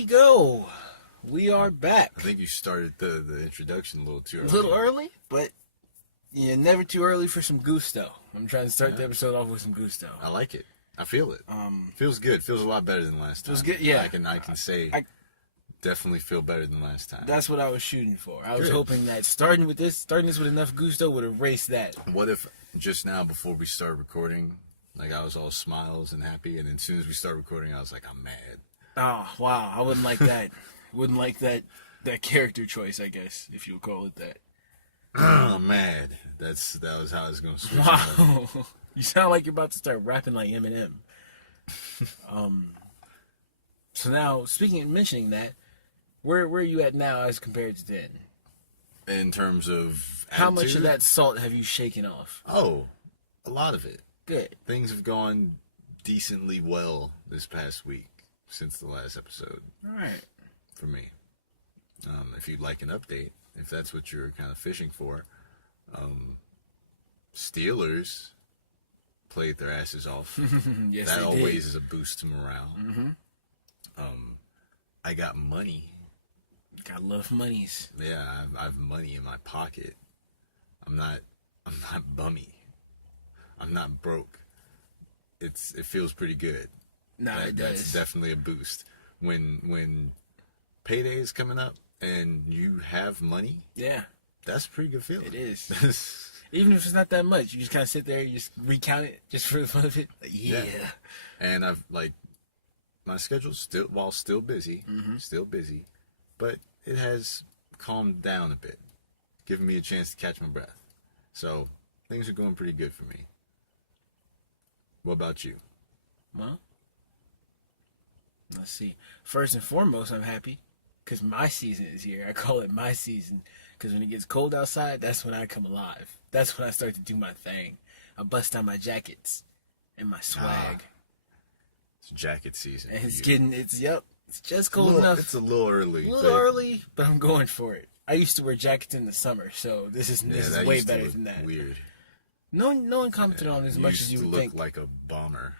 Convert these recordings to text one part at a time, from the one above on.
we go. We are back. I think you started the introduction a little too early. A little early, but never too early for some gusto. I'm trying to start the episode off with some gusto. I like it. I feel it. Feels good. Feels a lot better than last time. Feels good, yeah. I can say definitely feel better than last time. That's what I was shooting for. I was hoping that starting this with enough gusto would erase that. What if just now before we start recording, like I was all smiles and happy, and then as soon as we start recording, I was like, I'm mad. Oh, wow. I wouldn't like that. Wouldn't like that character choice, I guess, if you'll call it that. I'm mad. That was how I was going to switch. Wow. You sound like you're about to start rapping like Eminem. So now, mentioning that, where are you at now as compared to then? In terms of attitude? How much of that salt have you shaken off? Oh, a lot of it. Good. Things have gone decently well this past week since the last episode. All right. For me. If you'd like an update, if that's what you're kind of fishing for, Steelers played their asses off. Yes, that they always did. is a boost to morale. Mm-hmm. I got money. Gotta love monies. Yeah, I have money in my pocket. I'm not bummy. I'm not broke. It feels pretty good. No, it does. That's definitely a boost. When payday is coming up and you have money, yeah, that's a pretty good feeling. It is. Even if it's not that much, you just kind of sit there, you just recount it just for the fun of it. Like, yeah. And I've my schedule's still busy, but it has calmed down a bit, giving me a chance to catch my breath. So things are going pretty good for me. What about you? Well, let's see. First and foremost, I'm happy because my season is here. I call it my season because when it gets cold outside, that's when I come alive. That's when I start to do my thing. I bust out my jackets and my swag. It's jacket season. And it's just cold enough. It's a little early. Early, but I'm going for it. I used to wear jackets in the summer, so this is way better than that. Weird. No one commented on as much as you would think. Look like a bomber.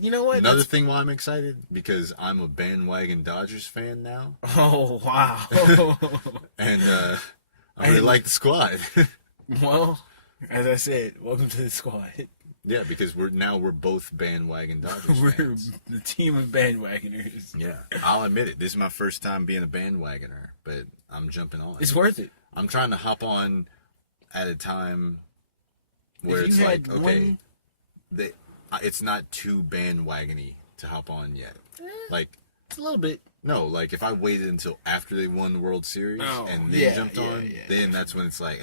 You know what? Another thing why I'm excited, because I'm a bandwagon Dodgers fan now. Oh, wow. And I really like the squad. Well, as I said, welcome to the squad. Yeah, because we're both bandwagon Dodgers We're fans. the team of bandwagoners. Yeah, I'll admit it. This is my first time being a bandwagoner, but I'm jumping on. It's worth it. I'm trying to hop on at a time where it's like, okay, it's not too bandwagony to hop on yet. It's a little bit. No, if I waited until after they won the World Series and then jumped on, then that's when it's like,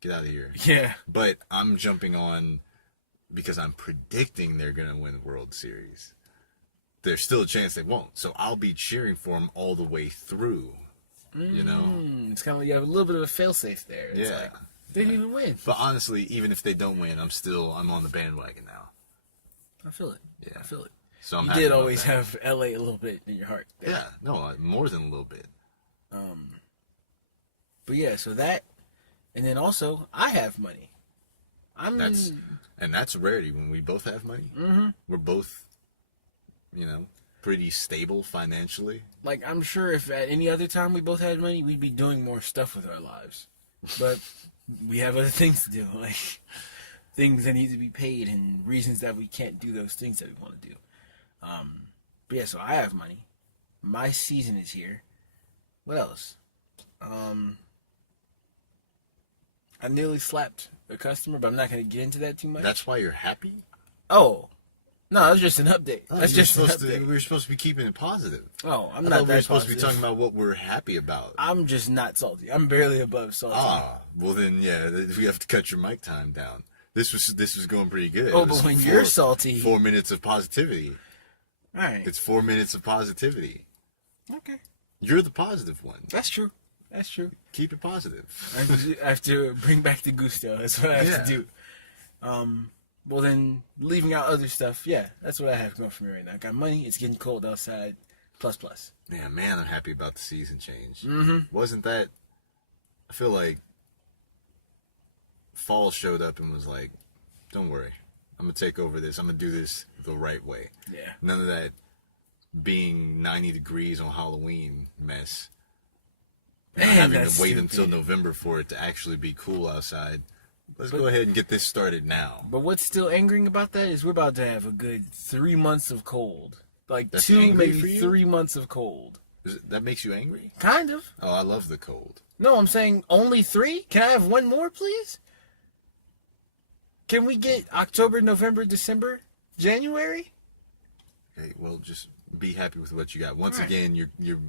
get out of here. Yeah. But I'm jumping on because I'm predicting they're going to win the World Series. There's still a chance they won't. So I'll be cheering for them all the way through, you know? It's kind of like you have a little bit of a fail-safe there. It's yeah. Like, they didn't even win. But honestly, even if they don't win, I'm on the bandwagon now. I feel it. Yeah. I feel it. So I'm you happy did about always that. have LA a little bit in your heart. There. Yeah. No, more than a little bit. But yeah, so that, and then also, I have money. That's a rarity when we both have money. Mm-hmm. We're both, pretty stable financially. I'm sure if at any other time we both had money, we'd be doing more stuff with our lives. But we have other things to do, things that need to be paid and reasons that we can't do those things that we want to do. But yeah, so I have money. My season is here. What else? I nearly slapped a customer, but I'm not going to get into that too much. That's why you're happy? Oh. No, that's just an update. That's just an update. We were supposed to be keeping it positive. Oh, I'm I not thought we were supposed positive. to be talking about what we're happy about. I'm just not salty. I'm barely above salty. Well then, yeah, we have to cut your mic time down. This was going pretty good. Oh, but when you're salty... 4 minutes of positivity. All right. It's 4 minutes of positivity. Okay. You're the positive one. That's true. That's true. Keep it positive. I have to bring back the gusto. That's what I have to do. Well, then, leaving out other stuff, yeah, that's what I have going for me right now. I got money. It's getting cold outside. Plus. Yeah, man, I'm happy about the season change. Mm-hmm. Wasn't that... I feel like fall showed up and was like, don't worry. I'm gonna take over this. I'm gonna do this the right way. Yeah. None of that being 90 degrees on Halloween mess. Man, Having that's to wait stupid. until November for it to actually be cool outside. Let's go ahead and get this started now. But what's still angering about that is we're about to have a good 3 months of cold. Like That's 2, angry maybe for you? 3 months of cold. That makes you angry? Kind of. Oh, I love the cold. No, I'm saying only 3? Can I have one more, please? Can we get October, November, December, January? Okay, well, just be happy with what you got. Once All right. again, you're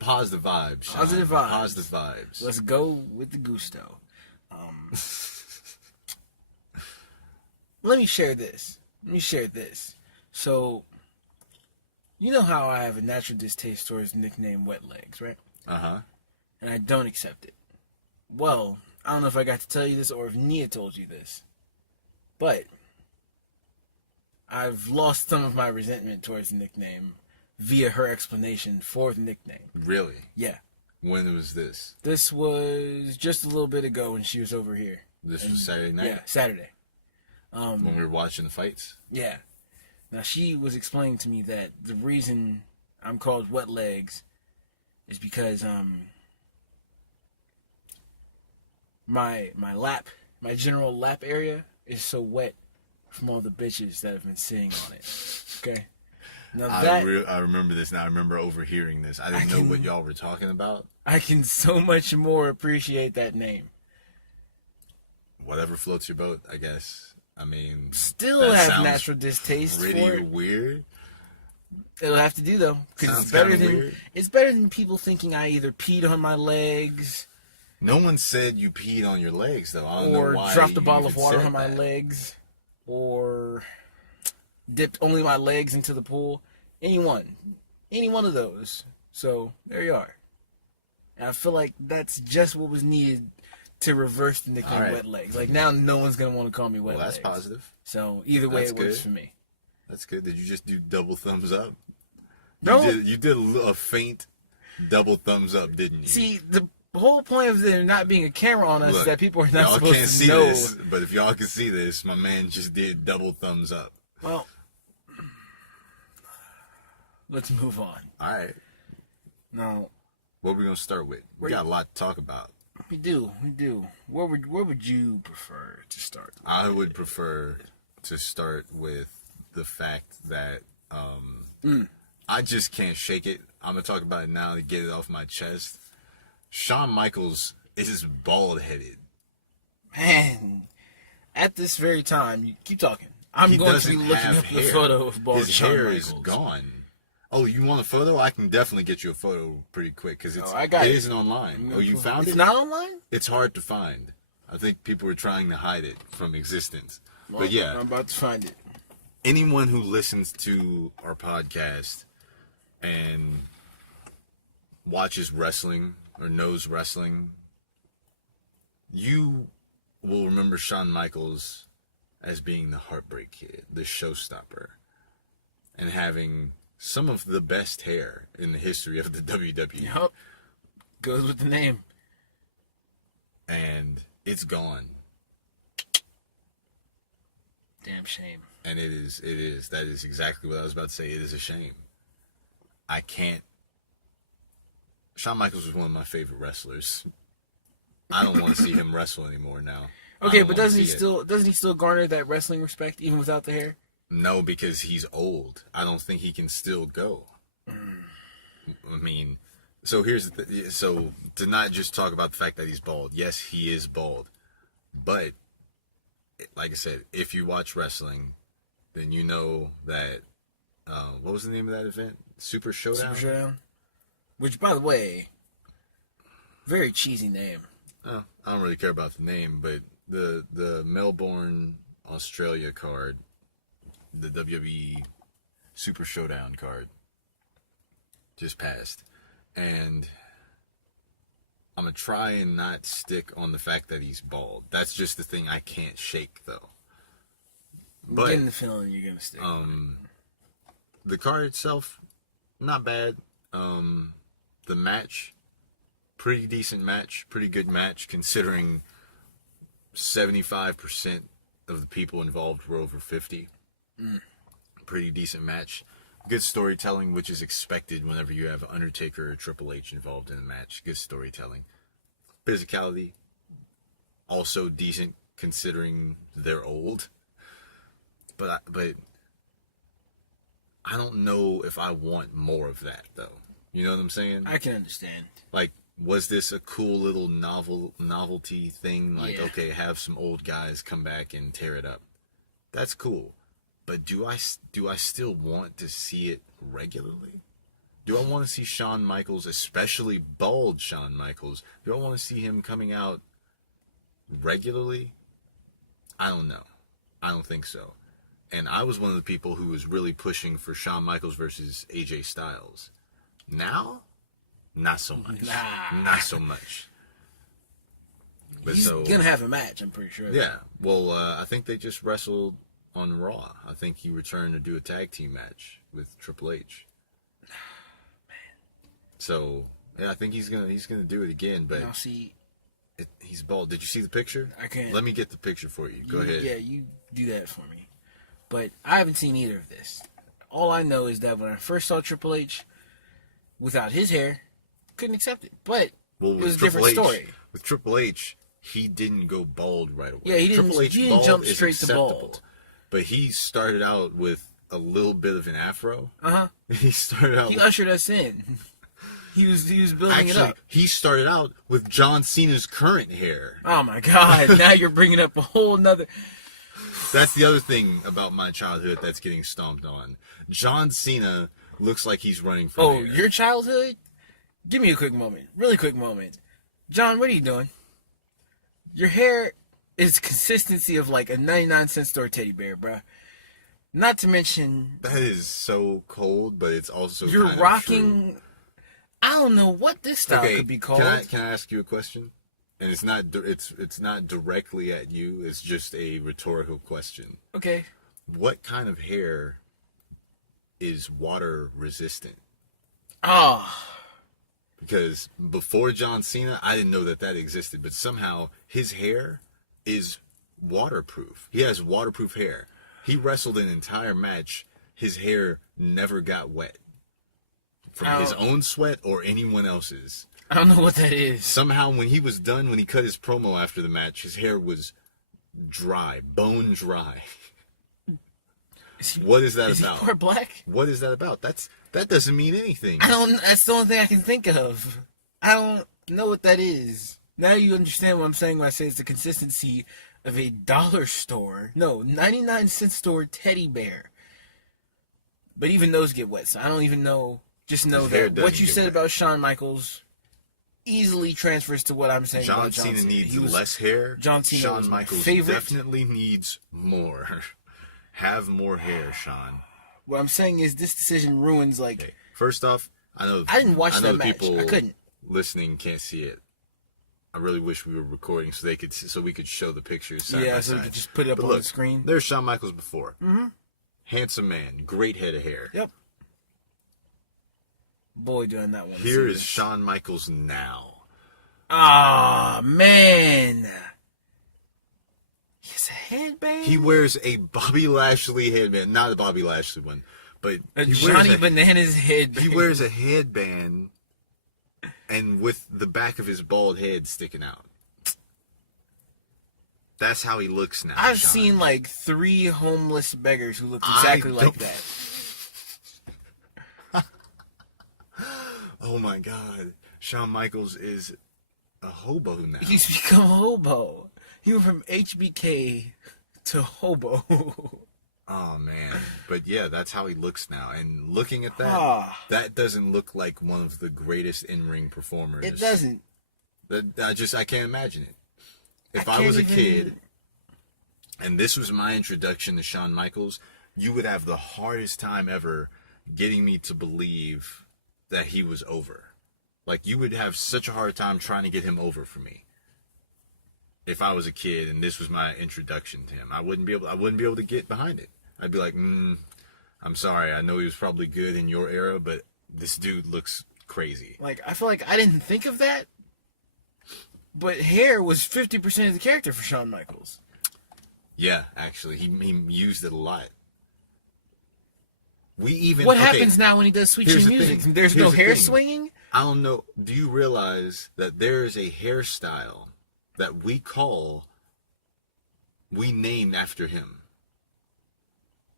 positive vibes. Sean. Positive vibes. Positive vibes. Let's go with the gusto. Let me share this. So, you know how I have a natural distaste towards the nickname Wet Legs, right? Uh-huh. And I don't accept it. Well, I don't know if I got to tell you this or if Nia told you this, but I've lost some of my resentment towards the nickname via her explanation for the nickname. Really? Yeah. When was this? This was just a little bit ago when she was over here. This was Saturday night? Yeah, Saturday. When we were watching the fights? Yeah. Now, she was explaining to me that the reason I'm called Wet Legs is because my general lap area is so wet from all the bitches that have been sitting on it. Okay? Now I remember this now. I remember overhearing this. I didn't know what y'all were talking about. I can so much more appreciate that name. Whatever floats your boat, I guess. I mean, Still that have sounds natural distaste for pretty it. weird. It'll have to do though, because Sounds it's better kinda than weird. it's better than people thinking I either peed on my legs No one said you peed on your legs, though. I don't know or why dropped a you bottle of even water said on my that. legs or dipped only my legs into the pool. Any one of those. So there you are. And I feel like that's just what was needed to reverse the nickname All right. Wet Legs. Like now, no one's gonna want to call me Wet Well, Legs. that's positive. So either way, That's it works good. for me. That's good. Did you just do double thumbs up? No. You did a faint double thumbs up, didn't you? See, the whole point of there not being a camera on us is Look, that people are not y'all supposed can't to see know. this, but if y'all can see this, my man just did double thumbs up. Well, let's move on. All right. Now, What are we gonna start with? We got a lot to talk about. we do. Where would you prefer to start? I would prefer to start with the fact that I just can't shake it. I'm gonna talk about it now to get it off my chest. Shawn Michaels is bald-headed. Man, at this very time, you keep talking. I'm He going to be doesn't looking have up the hair. photo of bald His Shawn hair Michaels. is gone. Oh, you want a photo? I can definitely get you a photo pretty quick because it's I got it it. isn't online. Oh, you found It's it? not online? It's hard to find. I think people are trying to hide it from existence. Well, But yeah, I'm about to find it. anyone who listens to our podcast and watches wrestling or knows wrestling, you will remember Shawn Michaels as being the Heartbreak Kid, the showstopper, and having some of the best hair in the history of the WWE. Yup. Goes with the name. And it's gone. Damn shame. And it is. That is exactly what I was about to say. It is a shame. I can't. Shawn Michaels was one of my favorite wrestlers. I don't want to see him wrestle anymore now. Okay, but doesn't he still garner that wrestling respect even without the hair? No, because he's old. I don't think he can still go. I mean, so here's the so to not just talk about the fact that he's bald. Yes, he is bald, but like I said, if you watch wrestling, then you know that what was the name of that event? Super Showdown. Super Showdown. Which, by the way, very cheesy name. I don't really care about the name, but the Melbourne, Australia card, the WWE Super Showdown card, just passed. And I'm going to try and not stick on the fact that he's bald. That's just the thing I can't shake, though. I'm But getting the feeling you're going to stick. the card itself, not bad. The match, pretty decent match, pretty good match, considering 75% of the people involved were over 50. Pretty decent match. Good storytelling, which is expected whenever you have Undertaker or Triple H involved in a match. Good storytelling. Physicality, also decent considering they're old. But I don't know if I want more of that, though. You know what I'm saying? I can understand. Like, was this a cool little novelty thing? Like, Yeah. okay, have some old guys come back and tear it up. That's cool. But do I still want to see it regularly? Do I want to see Shawn Michaels, especially bald Shawn Michaels, do I want to see him coming out regularly? I don't know. I don't think so. And I was one of the people who was really pushing for Shawn Michaels versus AJ Styles. Now, not so much. Not so much. But He's gonna have a match, I'm pretty sure. Yeah. Well, I think they just wrestled on Raw. I think he returned to do a tag team match with Triple H. So yeah, I think he's gonna do it again. But Now see, he's bald. Did you see the picture? I can't. Let me get the picture for you. Go ahead. Yeah, you do that for me. But I haven't seen either of this. All I know is that when I first saw Triple H without his hair, couldn't accept it. But Well, it was a different story. With Triple H, he didn't go bald right away. Yeah, he didn't. Triple H He didn't bald jump is straight to acceptable. bald. But he started out with a little bit of an afro. He started out. He ushered us in. He was building it up. He started out with John Cena's current hair. Oh my God! Now you're bringing up a whole nother. That's the other thing about my childhood that's getting stomped on. John Cena looks like he's running for mayor. Your childhood? Give me a quick moment, really quick moment. John, what are you doing? Your hair is consistency of like a 99-cent store teddy bear, bruh. Not to mention, That is so cold, but it's also you're kind of rocking. true. I don't know what this style could be called. Can I ask you a question? And it's not directly at you. It's just a rhetorical question. Okay. What kind of hair is water resistant? Ah. Because before John Cena, I didn't know that existed, but somehow his hair is waterproof. He has waterproof hair. He wrestled an entire match. His hair never got wet from his own sweat or anyone else's. I don't know what that is. Somehow when he was done, when he cut his promo after the match, his hair was dry, bone dry. What is that Is about? he part black? What is that about? That doesn't mean anything. That's the only thing I can think of. I don't know what that is. Now you understand what I'm saying when I say it's the consistency of a dollar store. No, 99-cent store teddy bear. But even those get wet, so I don't even know. Just know His hair that doesn't what you get said wet. about Shawn Michaels easily transfers to what I'm saying John about John Cena Cena. needs He was- less hair. John Cena Shawn was my Michaels favorite. definitely needs more. Have more hair, Shawn. What I'm saying is this decision ruins, like... Okay. First off, I didn't watch that the match. people I couldn't. listening can't see it. I really wish we were recording so we could show the pictures side by so we side. could just put it up But on look, the screen. There's Shawn Michaels before. Mm-hmm. Handsome man, great head of hair. Yep. Boy, do I not want to Here see is this. Shawn Michaels now. Ah, man. He has a headband. He wears a Bobby Lashley headband, not a Bobby Lashley one, but a he Johnny wears Bananas headband. He wears a headband, and with the back of his bald head sticking out. That's how he looks now. I've Shawn. seen like 3 homeless beggars who look exactly like don't- that. Oh my God, Shawn Michaels is a hobo now. He's become a hobo. He went from HBK to hobo. Oh man, but yeah, that's how he looks now. And looking at that, Ah. that doesn't look like one of the greatest in-ring performers. It doesn't. I can't imagine it. If I I was a can't kid, even- and this was my introduction to Shawn Michaels, you would have the hardest time ever getting me to believe that he was over. Like, you would have such a hard time trying to get him over for me. If I was a kid and this was my introduction to him, I wouldn't be able to get behind it. I'd be like, I'm sorry, I know he was probably good in your era, but this dude looks crazy. Like, I feel like I didn't think of that. But hair was 50% of the character for Shawn Michaels. Yeah, actually, he used it a lot. What happens now when he does switching music? There's no hair swinging? I don't know. Do you realize that there is a hairstyle that we named after him?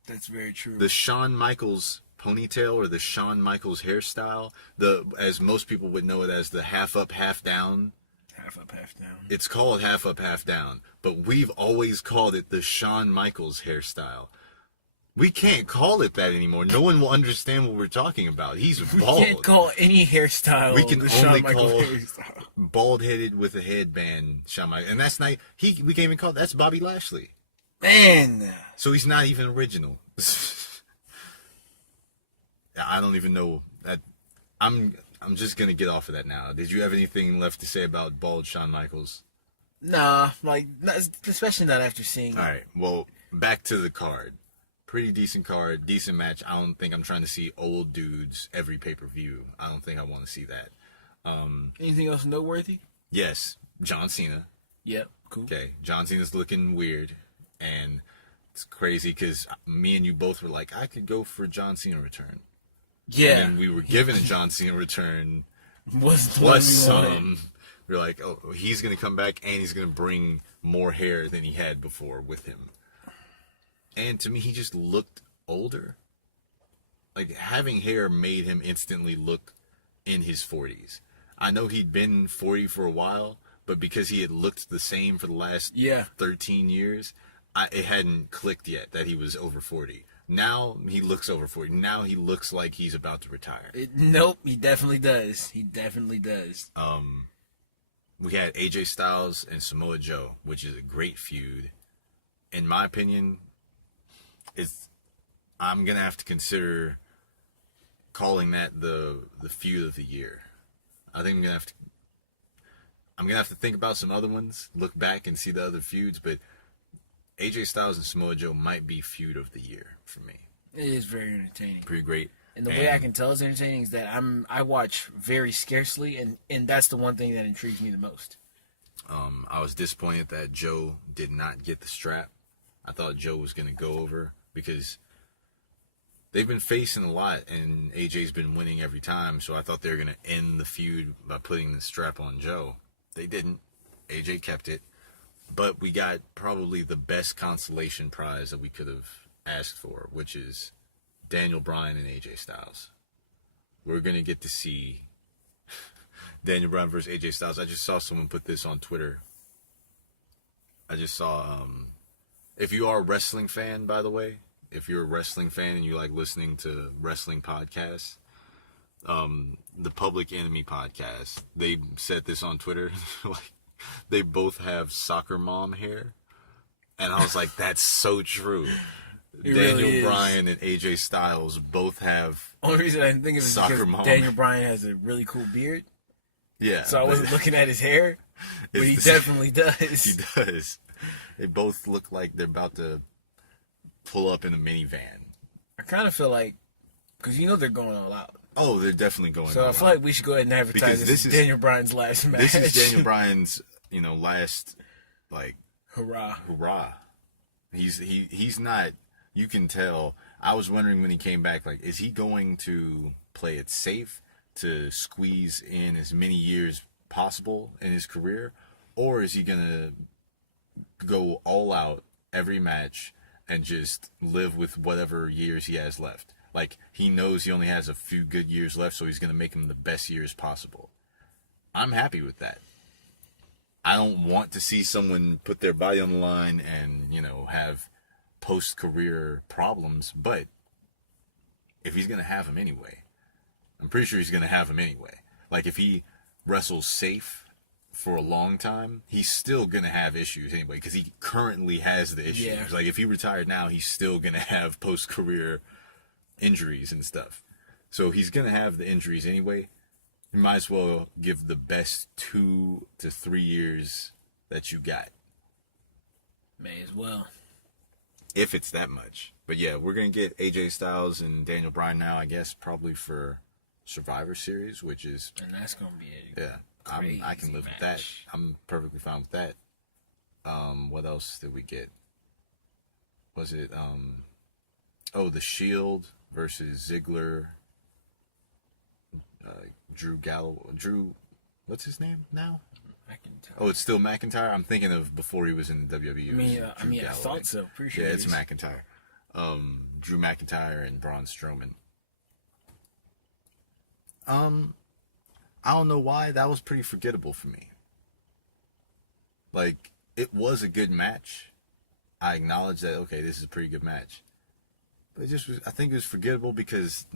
That's very true. The Shawn Michaels ponytail, or the Shawn Michaels hairstyle, as most people would know it as the half up, half down. Half up, half down. It's called half up, half down, but we've always called it the Shawn Michaels hairstyle. We can't call it that anymore. No one will understand what we're talking about. He's bald. We can't call any hairstyle. We can only call hairstyle. Bald-headed with a headband Shawn Michaels, and that's not. We can't even call that's Bobby Lashley. Man. So he's not even original. I don't even know that. I'm just gonna get off of that now. Did you have anything left to say about bald Shawn Michaels? Nah, especially not after seeing. All right. Well, back to the card. Pretty decent card, decent match. I don't think I'm trying to see old dudes every pay-per-view. I don't think I want to see that. Anything else noteworthy? Yes, John Cena. Yep, cool. Okay, John Cena's looking weird, and it's crazy because me and you both were like, I could go for John Cena return. Yeah. And we were given a John Cena return. Was we're like, oh, he's going to come back, and he's going to bring more hair than he had before with him. And to me, he just looked older. Like, having hair made him instantly look in his 40s. I know he'd been 40 for a while, but because he had looked the same for the last 13 years, it hadn't clicked yet that he was over 40. Now he looks over 40. Now he looks like he's about to retire. Nope, he definitely does. He definitely does. We had AJ Styles and Samoa Joe, which is a great feud. In my opinion, I'm gonna have to consider calling that the feud of the year. I think I'm gonna have to think about some other ones, look back and see the other feuds, but AJ Styles and Samoa Joe might be feud of the year for me. It is very entertaining. Pretty great. And the way I can tell it's entertaining is that I watch very scarcely, and that's the one thing that intrigues me the most. I was disappointed that Joe did not get the strap. I thought Joe was gonna go over, because they've been facing a lot and AJ's been winning every time, so I thought they were going to end the feud by putting the strap on Joe. They didn't. AJ kept it. But we got probably the best consolation prize that we could have asked for, which is Daniel Bryan and AJ Styles. We're going to get to see Daniel Bryan versus AJ Styles. I just saw someone put this on Twitter. I just saw, if you are a wrestling fan, by the way, if you're a wrestling fan and you like listening to wrestling podcasts, the Public Enemy podcast, they said this on Twitter. Like, they both have soccer mom hair. And I was like, that's so true. Daniel Bryan and AJ Styles both have only reason I didn't think of it is because mom. Daniel Bryan has a really cool beard. Yeah. So I wasn't looking at his hair. But he definitely does. He does. They both look like they're about to pull up in a minivan. I kind of feel like, because they're going all out. Oh, they're definitely going all out. So I feel like we should go ahead and advertise this is Daniel Bryan's last match. This is Daniel Bryan's, last, hurrah. He's not, you can tell. I was wondering when he came back, is he going to play it safe to squeeze in as many years possible in his career? Or is he going to go all out every match and just live with whatever years he has left? He knows he only has a few good years left, so he's going to make them the best years possible. I'm happy with that. I don't want to see someone put their body on the line and, have post-career problems, but if he's going to have them anyway, I'm pretty sure he's going to have them anyway. If he wrestles safe for a long time, he's still going to have issues anyway, because he currently has the issues. Yeah. If he retired now, he's still going to have post-career injuries and stuff. So he's going to have the injuries anyway. You might as well give the best 2 to 3 years that you got. May as well. If it's that much. But yeah, we're going to get AJ Styles and Daniel Bryan now, I guess, probably for Survivor Series, which is... And that's going to be it. Yeah. I can live with that. I'm perfectly fine with that. What else did we get? was it the Shield versus Ziggler, Drew, what's his name now? McIntyre. Oh, it's still McIntyre. I'm thinking of before he was in the WWE. I thought so. Pretty sure. Yeah, it's McIntyre. Drew McIntyre and Braun Strowman. I don't know why that was pretty forgettable for me. Like, it was a good match. I acknowledge that. Okay, this is a pretty good match. But it just was. I think it was forgettable because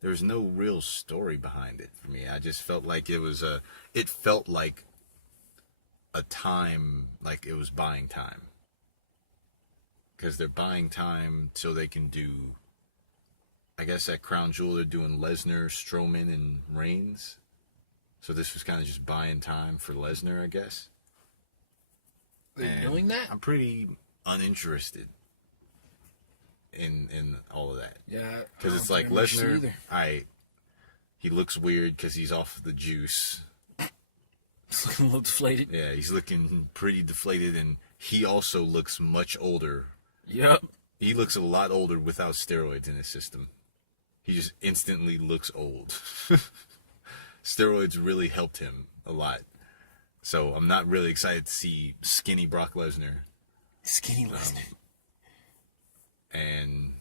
there was no real story behind it for me. I just felt like it was a. It felt like a time, like it was buying time. Because they're buying time so they can do. I guess at Crown Jewel they're doing Lesnar, Strowman, and Reigns. So this was kind of just buying time for Lesnar, I guess. They're doing that? I'm pretty uninterested in all of that. Yeah. Because it's like Lesnar, he looks weird because he's off the juice. He's looking a little deflated. Yeah, he's looking pretty deflated, and he also looks much older. Yep. He looks a lot older without steroids in his system. He just instantly looks old. Steroids really helped him a lot. So I'm not really excited to see skinny Brock Lesnar. Skinny Lesnar. And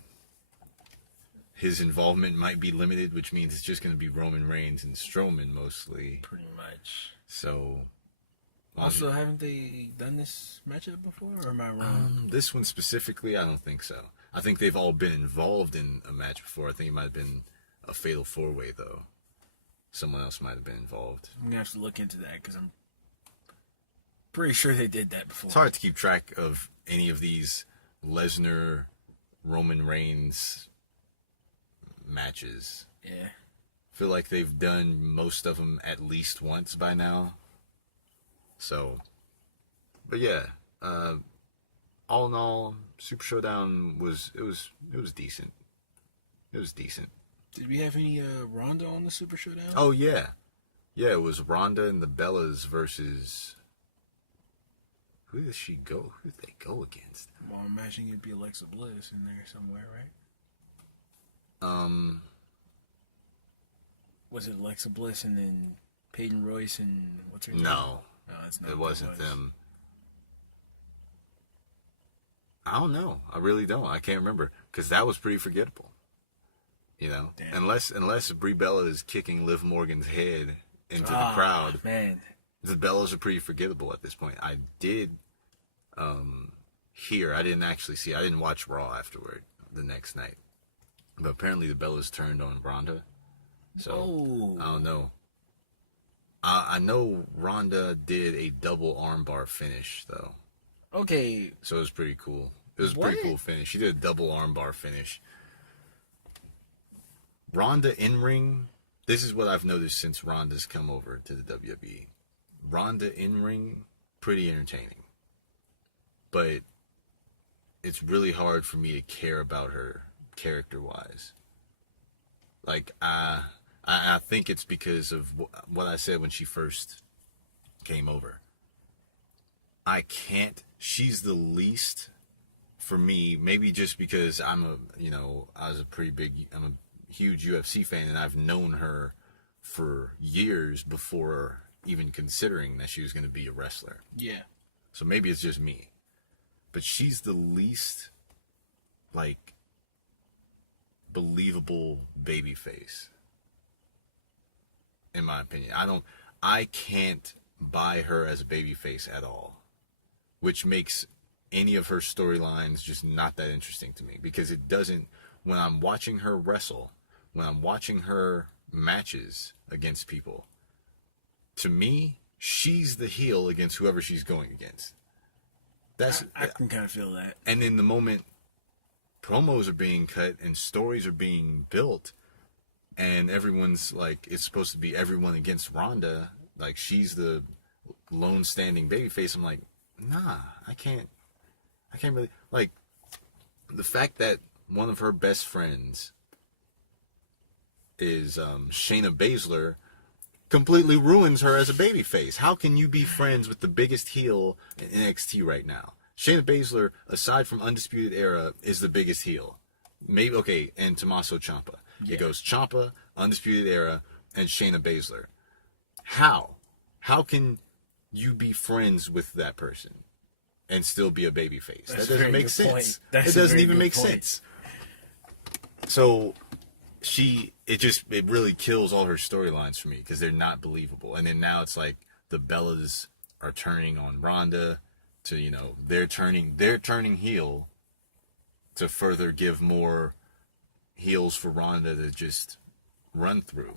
his involvement might be limited, which means it's just going to be Roman Reigns and Strowman mostly. Pretty much. So. Also, haven't they done this matchup before, or am I wrong? This one specifically, I don't think so. I think they've all been involved in a match before. I think it might have been a fatal four-way, though. Someone else might have been involved. I'm going to have to look into that, because I'm pretty sure they did that before. It's hard to keep track of any of these Lesnar, Roman Reigns matches. Yeah. I feel like they've done most of them at least once by now. So, but yeah, all in all, Super Showdown was decent. It was decent. Did we have any Ronda on the Super Showdown? Oh yeah, it was Ronda and the Bellas versus. Who does she go? Who did they go against? Well, I'm imagining it'd be Alexa Bliss in there somewhere, right? Was it Alexa Bliss and then Peyton Royce and what's her name? No. No, that's not. It wasn't them. I don't know. I really don't. I can't remember because that was pretty forgettable. You know, damn. unless Brie Bella is kicking Liv Morgan's head into the crowd, man, the Bellas are pretty forgettable at this point. I did hear. I didn't actually see. I didn't watch Raw afterward the next night, but apparently the Bellas turned on Ronda. So I don't know. I know Ronda did a double armbar finish, though. Okay. So it was pretty cool. It was a pretty cool finish. She did a double armbar finish. Ronda in ring, this is what I've noticed since Ronda's come over to the WWE. Ronda in ring, pretty entertaining. But it's really hard for me to care about her character-wise. Like, I think it's because of what I said when she first came over. I can't. She's the least for me. Maybe just because I'm a huge UFC fan, and I've known her for years before even considering that she was going to be a wrestler. Yeah. So maybe it's just me, but she's the least like believable babyface. In my opinion, I can't buy her as a babyface at all, which makes any of her storylines just not that interesting to me because it doesn't, when I'm watching her wrestle, when I'm watching her matches against people, to me, she's the heel against whoever she's going against. I can kind of feel that. And in the moment promos are being cut and stories are being built, and everyone's like, it's supposed to be everyone against Ronda. Like, she's the lone standing babyface. I'm like, nah, I can't really. Like, the fact that one of her best friends is Shayna Baszler completely ruins her as a babyface. How can you be friends with the biggest heel in NXT right now? Shayna Baszler, aside from Undisputed Era, is the biggest heel. Maybe, okay, and Tommaso Ciampa. Yeah. It goes Ciampa, Undisputed Era, and Shayna Baszler. How? How can you be friends with that person and still be a babyface? That doesn't make sense. It doesn't even make sense. So it really kills all her storylines for me because they're not believable. And then now it's like the Bellas are turning on Ronda to, you know, they're turning heel to further give more heels for Ronda to just run through.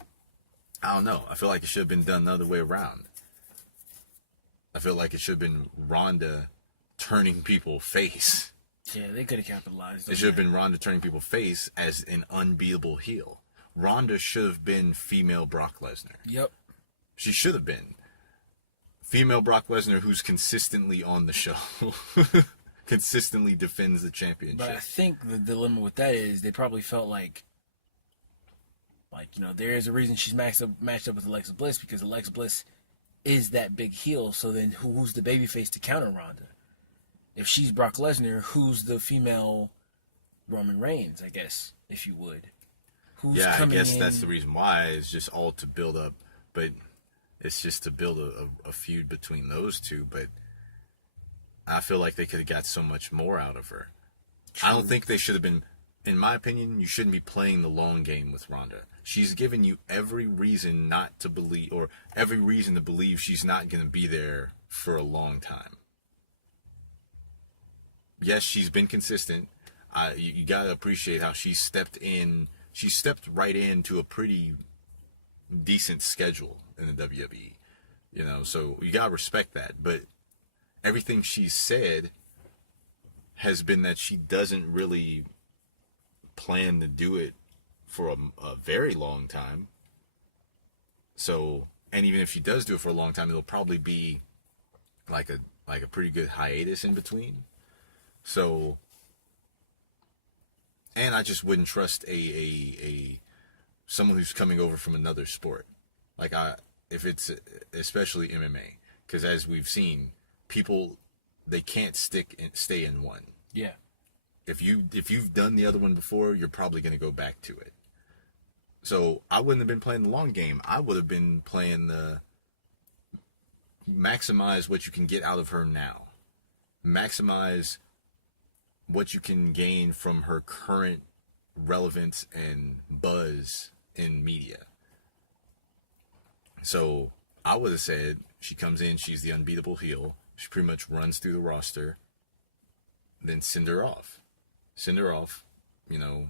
I don't know. I feel like it should have been done the other way around. I feel like it should have been Ronda turning people face. Yeah, they could have capitalized on It should have been Ronda turning people face as an unbeatable heel. Ronda should have been female Brock Lesnar. Yep. She should have been. Female Brock Lesnar who's consistently on the show. Consistently defends the championship. But I think the dilemma with that is they probably felt like, you know, there is a reason she's matched up with Alexa Bliss because Alexa Bliss is that big heel. So then who's the babyface to counter Ronda? If she's Brock Lesnar, who's the female Roman Reigns, I guess, if you would? Who's coming in? That's the reason why. It's just all to build up, but it's just to build a feud between those two. But I feel like they could have got so much more out of her. True. I don't think they should have been, in my opinion, you shouldn't be playing the long game with Ronda. She's given you every reason not to believe, or every reason to believe she's not going to be there for a long time. Yes, she's been consistent. You got to appreciate how she stepped right into a pretty decent schedule in the WWE. You know, so you got to respect that. But everything she's said has been that she doesn't really plan to do it for a very long time. So, and even if she does do it for a long time, it'll probably be like a pretty good hiatus in between. So, and I just wouldn't trust someone who's coming over from another sport. Like if it's especially MMA, because as we've seen, people, they can't stay in one. Yeah. If you've done the other one before, you're probably going to go back to it. So I wouldn't have been playing the long game. I would have been playing the maximize what you can get out of her now. Maximize what you can gain from her current relevance and buzz in media. So I would have said she comes in, she's the unbeatable heel. She pretty much runs through the roster. Then send her off. Send her off, you know,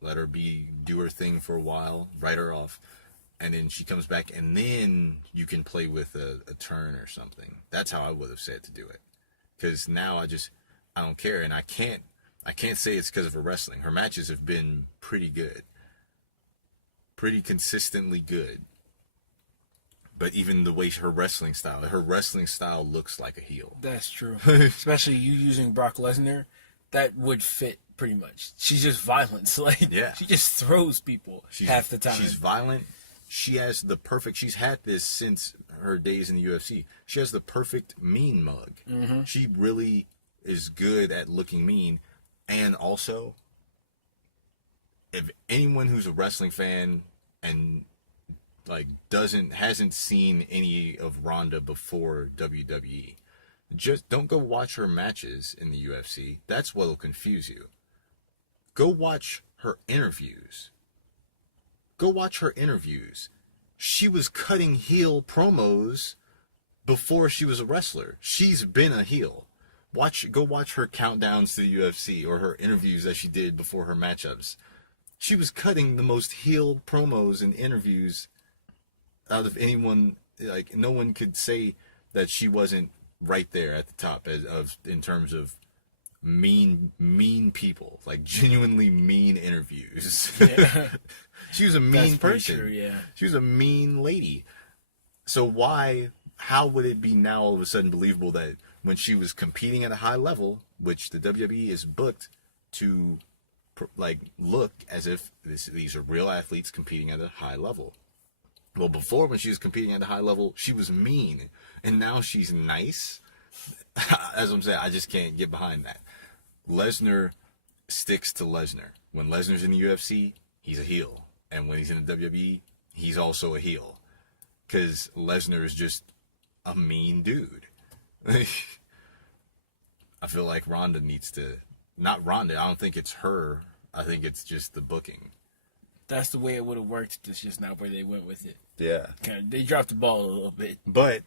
let her do her thing for a while, write her off, and then she comes back, and then you can play with a turn or something. That's how I would have said to do it. Because now I don't care, and I can't say it's because of her wrestling. Her matches have been pretty good. Pretty consistently good. But even the way her wrestling style looks like a heel. That's true. Especially you using Brock Lesnar, that would fit pretty much. She's just violent. Like, yeah. She just throws people half the time. She's violent. She has the perfect, she's had this since her days in the UFC. She has the perfect mean mug. Mm-hmm. She really is good at looking mean. And also, if anyone who's a wrestling fan and like hasn't seen any of Ronda before WWE, just don't go watch her matches in the UFC. That's what'll confuse you. Go watch her interviews. Go watch her interviews. She was cutting heel promos before she was a wrestler. She's been a heel. Go watch her countdowns to the UFC or her interviews that she did before her matchups. She was cutting the most heel promos and interviews out of anyone. Like, no one could say that she wasn't right there at the top in terms of mean people, like genuinely mean interviews. Yeah. She was a mean person. True, yeah. She was a mean lady. So how would it be now all of a sudden believable that when she was competing at a high level, which the WWE is booked to like look as if these are real athletes competing at a high level? Well, before, when she was competing at a high level, she was mean, and now she's nice. As I'm saying, I just can't get behind that. Lesnar sticks to Lesnar. When Lesnar's in the UFC, he's a heel. And when he's in the WWE, he's also a heel. Because Lesnar is just a mean dude. I feel like Ronda needs to... Not Ronda, I don't think it's her. I think it's just the booking. That's the way it would have worked. That's just not where they went with it. Yeah. They dropped the ball a little bit. But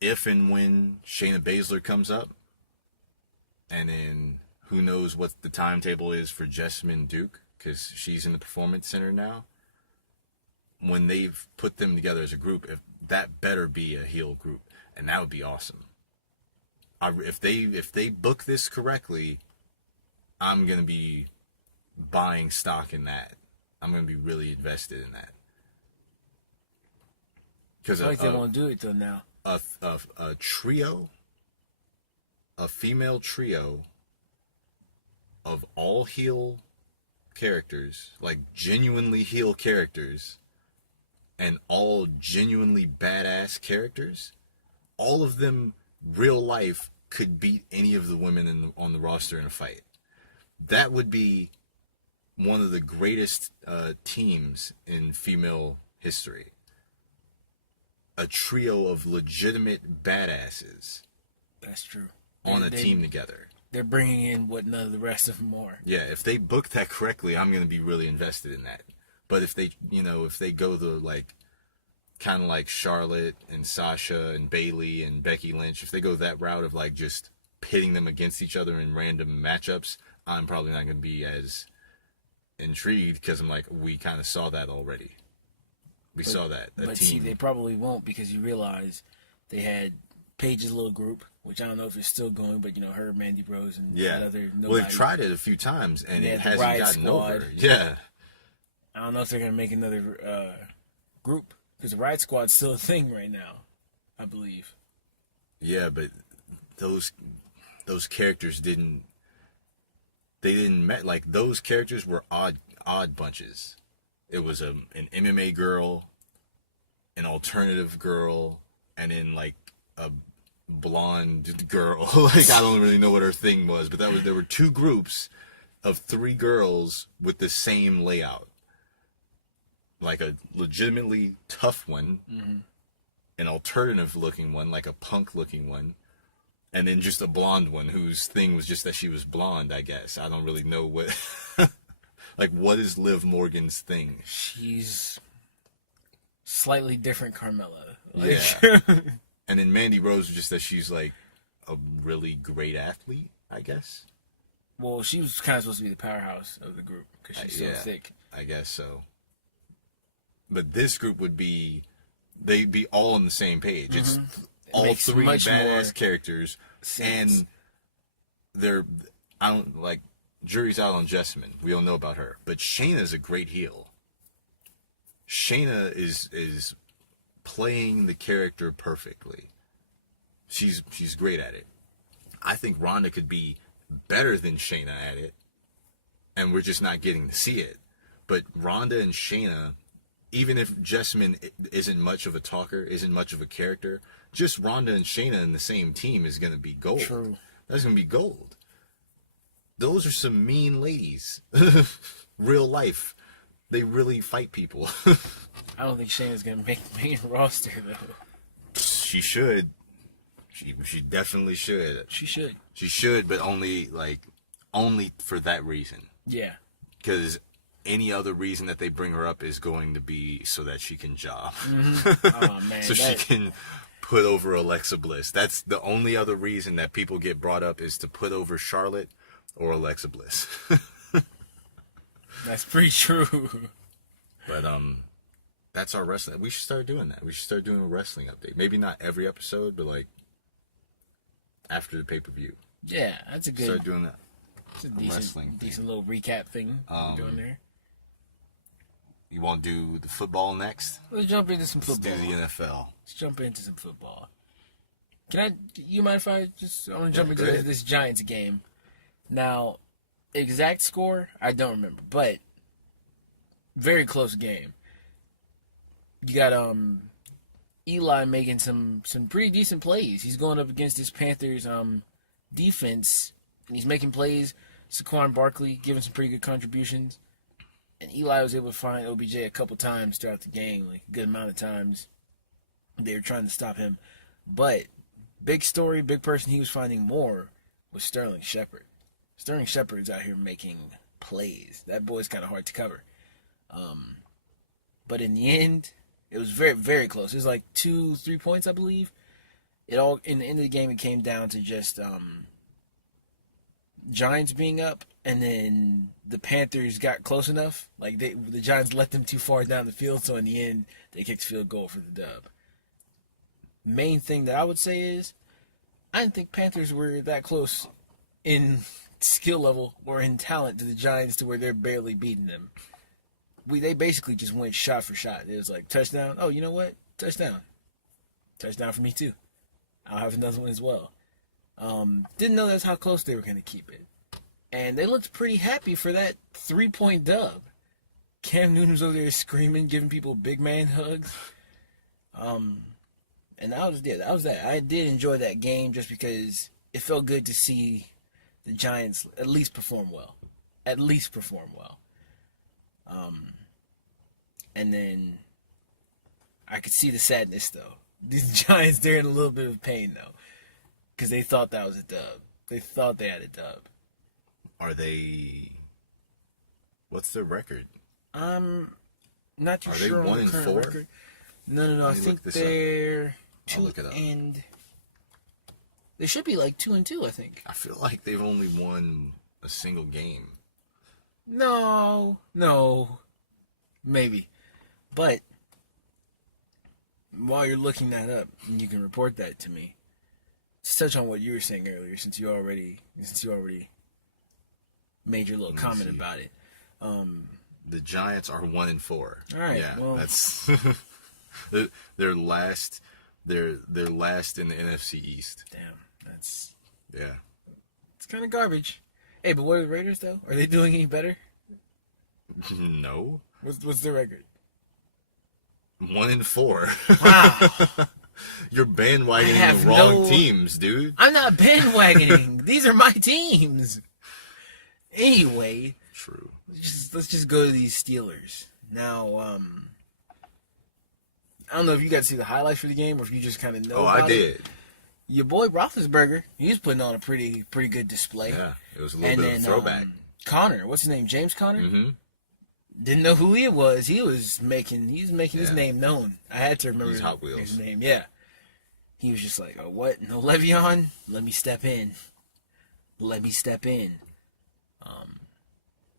if and when Shayna Baszler comes up, and then who knows what the timetable is for Jessamine Duke, because she's in the Performance Center now. When they've put them together as a group, if that better be a heel group, and that would be awesome. If they book this correctly, I'm gonna be buying stock in that. I'm gonna be really invested in that. Because I like they won't do it though now. A trio, a female trio of all heel characters, like genuinely heel characters, and all genuinely badass characters, all of them real life could beat any of the women on the roster in a fight. That would be one of the greatest teams in female history. A trio of legitimate badasses. That's true. On a team together. They're bringing in what none of the rest of them are. Yeah, if they book that correctly, I'm going to be really invested in that. But if they, if they go the like, kind of like Charlotte and Sasha and Bayley and Becky Lynch, if they go that route of like just pitting them against each other in random matchups, I'm probably not going to be as intrigued because I'm like, we kind of saw that already. We saw that. But see, they probably won't because you realize they had Paige's little group, which I don't know if it's still going, but her, Mandy Rose, and that other nobody. Well, they've tried it a few times and it hasn't gotten Squad. over. Yeah. I don't know if they're going to make another group because the Riot Squad's still a thing right now, I believe. Yeah, but those characters didn't met like those characters were odd bunches. It was an MMA girl, an alternative girl, and then like a blonde girl. Like I don't really know what her thing was, but there were two groups of three girls with the same layout. Like a legitimately tough one, an alternative looking one, like a punk looking one, and then just a blonde one whose thing was just that she was blonde, I guess. I don't really know what... Like, what is Liv Morgan's thing? She's slightly different Carmella. Yeah. And then Mandy Rose was just that she's, like, a really great athlete, I guess. Well, she was kind of supposed to be the powerhouse of the group because she's so thick. I guess so. But this group they'd be all on the same page. It's all three badass characters. Sense. And jury's out on Jessamine. We all know about her. But Shayna's a great heel. Shayna is playing the character perfectly. She's great at it. I think Ronda could be better than Shayna at it. And we're just not getting to see it. But Ronda and Shayna, even if Jessamine isn't much of a talker, isn't much of a character, just Ronda and Shayna in the same team is going to be gold. True. That's going to be gold. Those are some mean ladies. Real life. They really fight people. I don't think Shayna's going to make main roster, though. She should. She definitely should. She should. She should, but only for that reason. Yeah. Because any other reason that they bring her up is going to be so that she can job. Oh, man. So she can put over Alexa Bliss. That's the only other reason that people get brought up is to put over Charlotte or Alexa Bliss. That's pretty true. But that's our wrestling. We should start doing that. We should start doing a wrestling update. Maybe not every episode, but like after the pay-per-view. Yeah, that's a good. Start doing that. It's a decent little recap thing we're doing there. You want to do the football next? Let's jump into some football. Let's do the NFL. Let's jump into some football. You mind if I want to jump into this Giants game? Now, exact score, I don't remember, but very close game. You got Eli making some pretty decent plays. He's going up against this Panthers defense, and he's making plays. Saquon Barkley giving some pretty good contributions. And Eli was able to find OBJ a couple times throughout the game, like a good amount of times. They were trying to stop him. But big story, big person he was finding more was Sterling Shepard. Sterling Shepard's out here making plays. That boy's kind of hard to cover. But in the end, it was very, very close. It was like 2-3 points, I believe. It all in the end of the game, it came down to just Giants being up, and then the Panthers got close enough. Like the Giants let them too far down the field, so in the end, they kicked the field goal for the dub. Main thing that I would say is, I didn't think Panthers were that close in skill level or in talent to the Giants to where they're barely beating them. They basically just went shot for shot. It was like, touchdown. Oh, you know what? Touchdown. Touchdown for me, too. I'll have another one as well. Didn't know that's how close they were going to keep it. And they looked pretty happy for that 3-point dub. Cam Newton was over there screaming, giving people big man hugs. And that was that. I did enjoy that game just because it felt good to see the Giants at least perform well. And then I could see the sadness, though. These Giants, they're in a little bit of pain, though. Because they thought that was a dub. They thought they had a dub. Are they... What's their record? I'm not too Are sure they on the current 1-4? record. No. I think they're 2 and... They should be like 2-2, I think. I feel like they've only won a single game. No. Maybe. But while you're looking that up, and you can report that to me, to touch on what you were saying earlier, since you already made your little comment about it. The Giants are 1-4. All right. Yeah, well, that's they're last. They're last in the NFC East. Damn, it's kind of garbage. Hey, but what are the Raiders though? Are they doing any better? No. What's their record? 1-4. Wow. You're bandwagoning the wrong teams, dude. I'm not bandwagoning. These are my teams. Anyway. True. Let's just go to these Steelers. Now, I don't know if you got to see the highlights for the game or if you just kind of know about I did. Your boy Roethlisberger, he's putting on a pretty good display. Yeah, it was a little bit of a throwback. Connor, what's his name? James Conner? Mm-hmm. Didn't know who he was. He was making his name known. I had to remember Hot Wheels. his name. Yeah. He was just like, oh, what? No Le'Veon? Let me step in.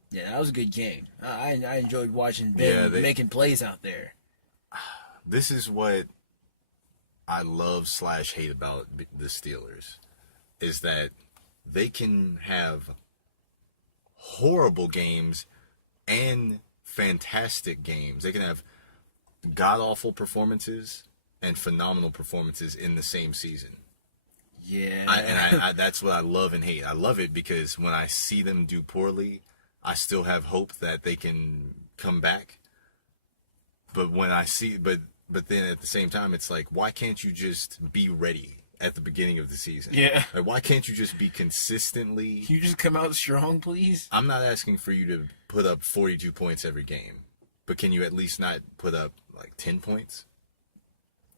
Yeah, that was a good game. I enjoyed watching Ben making plays out there. This is what I love / hate about the Steelers, is that they can have horrible games and fantastic games. They can have god-awful performances and phenomenal performances in the same season. Yeah. I that's what I love and hate. I love it because when I see them do poorly, I still have hope that they can come back. But when I see, but then at the same time, it's like, why can't you just be ready at the beginning of the season? Yeah. Like, why can't you just be consistently... Can you just come out strong, please? I'm not asking for you to put up 42 points every game, but can you at least not put up like 10 points?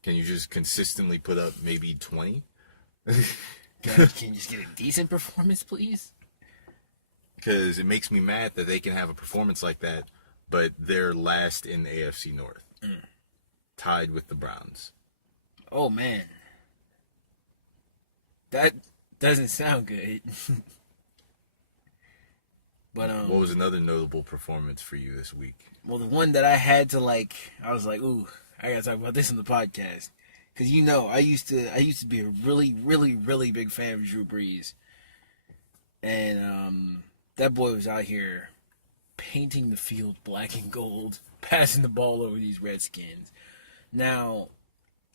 Can you just consistently put up maybe 20? God, can you just get a decent performance, please? Because it makes me mad that they can have a performance like that, but they're last in the AFC North. Tied with the Browns. Oh, man. That doesn't sound good. But what was another notable performance for you this week? Well, the one that I had to I was like, ooh, I gotta talk about this on the podcast. Because I used to be a really, really, really big fan of Drew Brees. And that boy was out here painting the field black and gold, passing the ball over these Redskins. Now,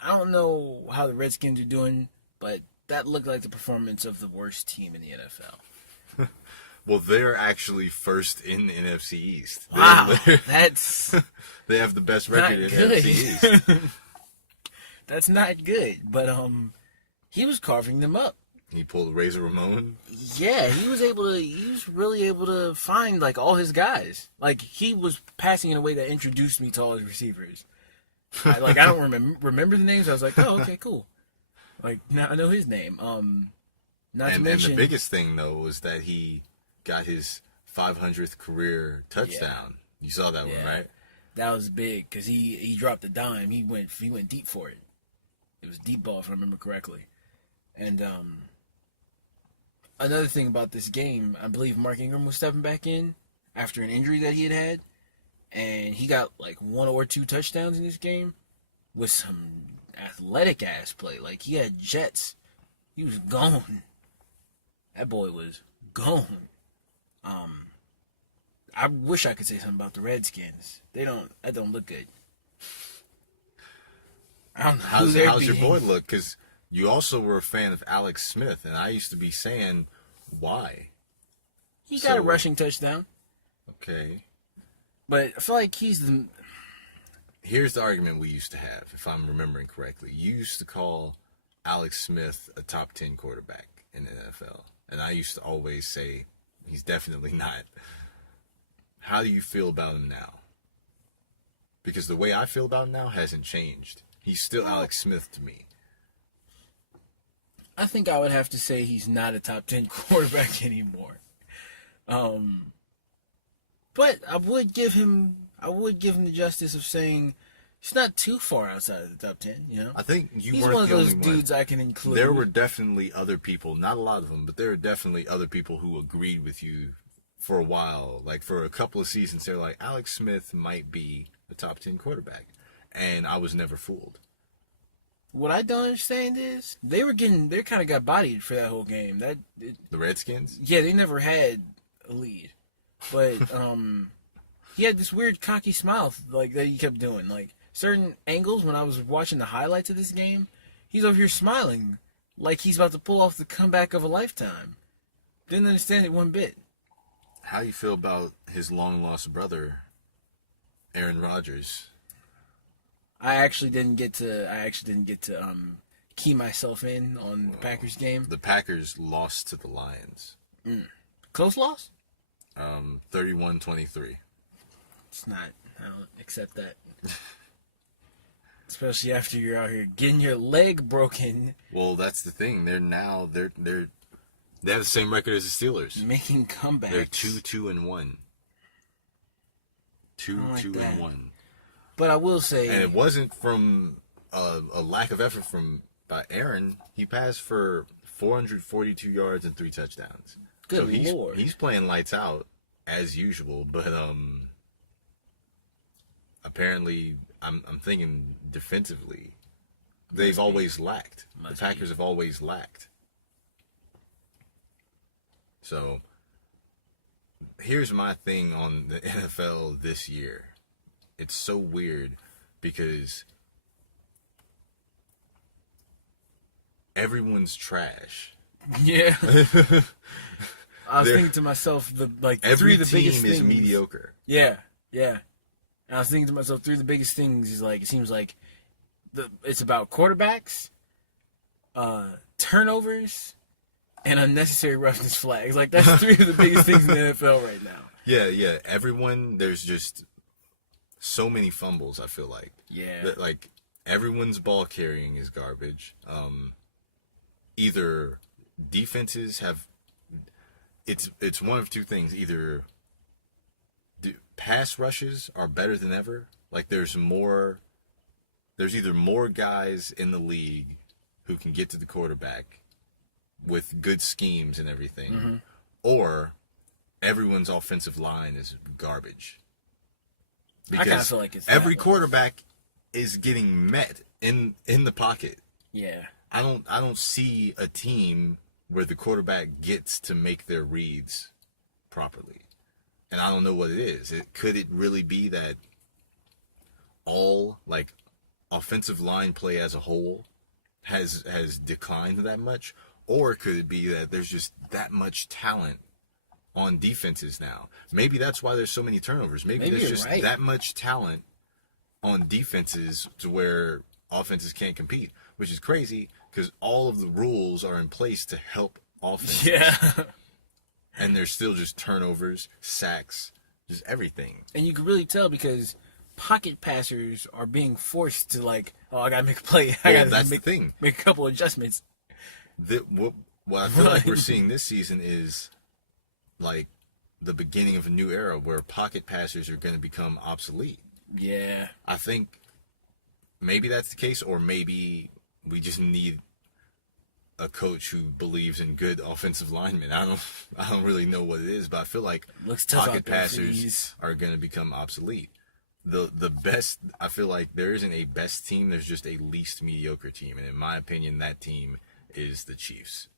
I don't know how the Redskins are doing, but that looked like the performance of the worst team in the NFL. Well, they're actually first in the NFC East. Wow, that's... They have the best record in the NFC East. That's not good. But he was carving them up. He pulled Razor Ramon. Yeah, he was really able to find like all his guys. Like he was passing in a way that introduced me to all his receivers. I don't remember the names. I was like, oh, okay, cool. Like now I know his name. Not to mention, and the biggest thing though was that he got his 500th career touchdown. You saw that one, right? That was big because he dropped a dime. He went deep for it. It was deep ball if I remember correctly. And another thing about this game, I believe Mark Ingram was stepping back in after an injury that he had, and he got like 1 or 2 touchdowns in this game with some athletic ass play. Like he had jets. He was gone. That boy was gone. I wish I could say something about the Redskins. That don't look good. I don't know how's your boy look? Because you also were a fan of Alex Smith, and I used to be saying, why? He got a rushing touchdown. Okay. But I feel like Here's the argument we used to have, if I'm remembering correctly. You used to call Alex Smith a top 10 quarterback in the NFL. And I used to always say, he's definitely not. How do you feel about him now? Because the way I feel about him now hasn't changed. He's still Alex Smith to me. I think I would have to say he's not a top 10 quarterback anymore. But I would give him the justice of saying he's not too far outside of the top 10, you know? I think he's one of those dudes I can include. There were definitely other people, not a lot of them, but there were definitely other people who agreed with you for a while. Like for a couple of seasons, they're like, Alex Smith might be a top 10 quarterback. And I was never fooled. What I don't understand is they kind of got bodied for that whole game. The Redskins? Yeah, they never had a lead. But he had this weird cocky smile like that he kept doing. Like certain angles when I was watching the highlights of this game, he's over here smiling like he's about to pull off the comeback of a lifetime. Didn't understand it one bit. How do you feel about his long lost brother, Aaron Rodgers? I actually didn't get to key myself in on the Packers game. The Packers lost to the Lions. Close loss? 31-23. It's not. I don't accept that. Especially after you're out here getting your leg broken. Well, that's the thing. They have the same record as the Steelers. Making comebacks. They're 2-2-1. 2-2-1. But I will say, and it wasn't from a lack of effort by Aaron. He passed for 442 yards and 3 touchdowns. Good Lord. He's playing lights out as usual, but apparently I'm thinking defensively they've always lacked. The Packers have always lacked. So here's my thing on the NFL this year. It's so weird because everyone's trash. Yeah. I was thinking to myself, every three of the team biggest things is mediocre. Yeah. And I was thinking to myself, 3 of the biggest things is like, it seems like it's about quarterbacks, turnovers, and unnecessary roughness flags. Like, that's 3 of the biggest things in the NFL right now. Yeah. There's just so many fumbles, I feel like. Yeah. Like, everyone's ball carrying is garbage. Either defenses have... It's one of 2 things. Either pass rushes are better than ever. Like, there's either more guys in the league who can get to the quarterback with good schemes and everything, or everyone's offensive line is garbage. Because I kind of feel like it's every quarterback is getting met in the pocket. Yeah. I don't see a team where the quarterback gets to make their reads properly. And I don't know what it is. Could it really be that all like offensive line play as a whole has declined that much? Or could it be that there's just that much talent on defenses now? Maybe that's why there's so many turnovers. Maybe there's just that much talent on defenses to where offenses can't compete, which is crazy because all of the rules are in place to help offenses. Yeah. And there's still just turnovers, sacks, just everything. And you can really tell because pocket passers are being forced to I gotta make a play. That's the thing. Make a couple adjustments. What I feel like we're seeing this season is like the beginning of a new era where pocket passers are going to become obsolete. Yeah. I think maybe that's the case, or maybe we just need a coach who believes in good offensive linemen. I don't really know what it is, but I feel like pocket passers are going to become obsolete. The best, I feel like there isn't a best team, there's just a least mediocre team, and in my opinion that team is the Chiefs.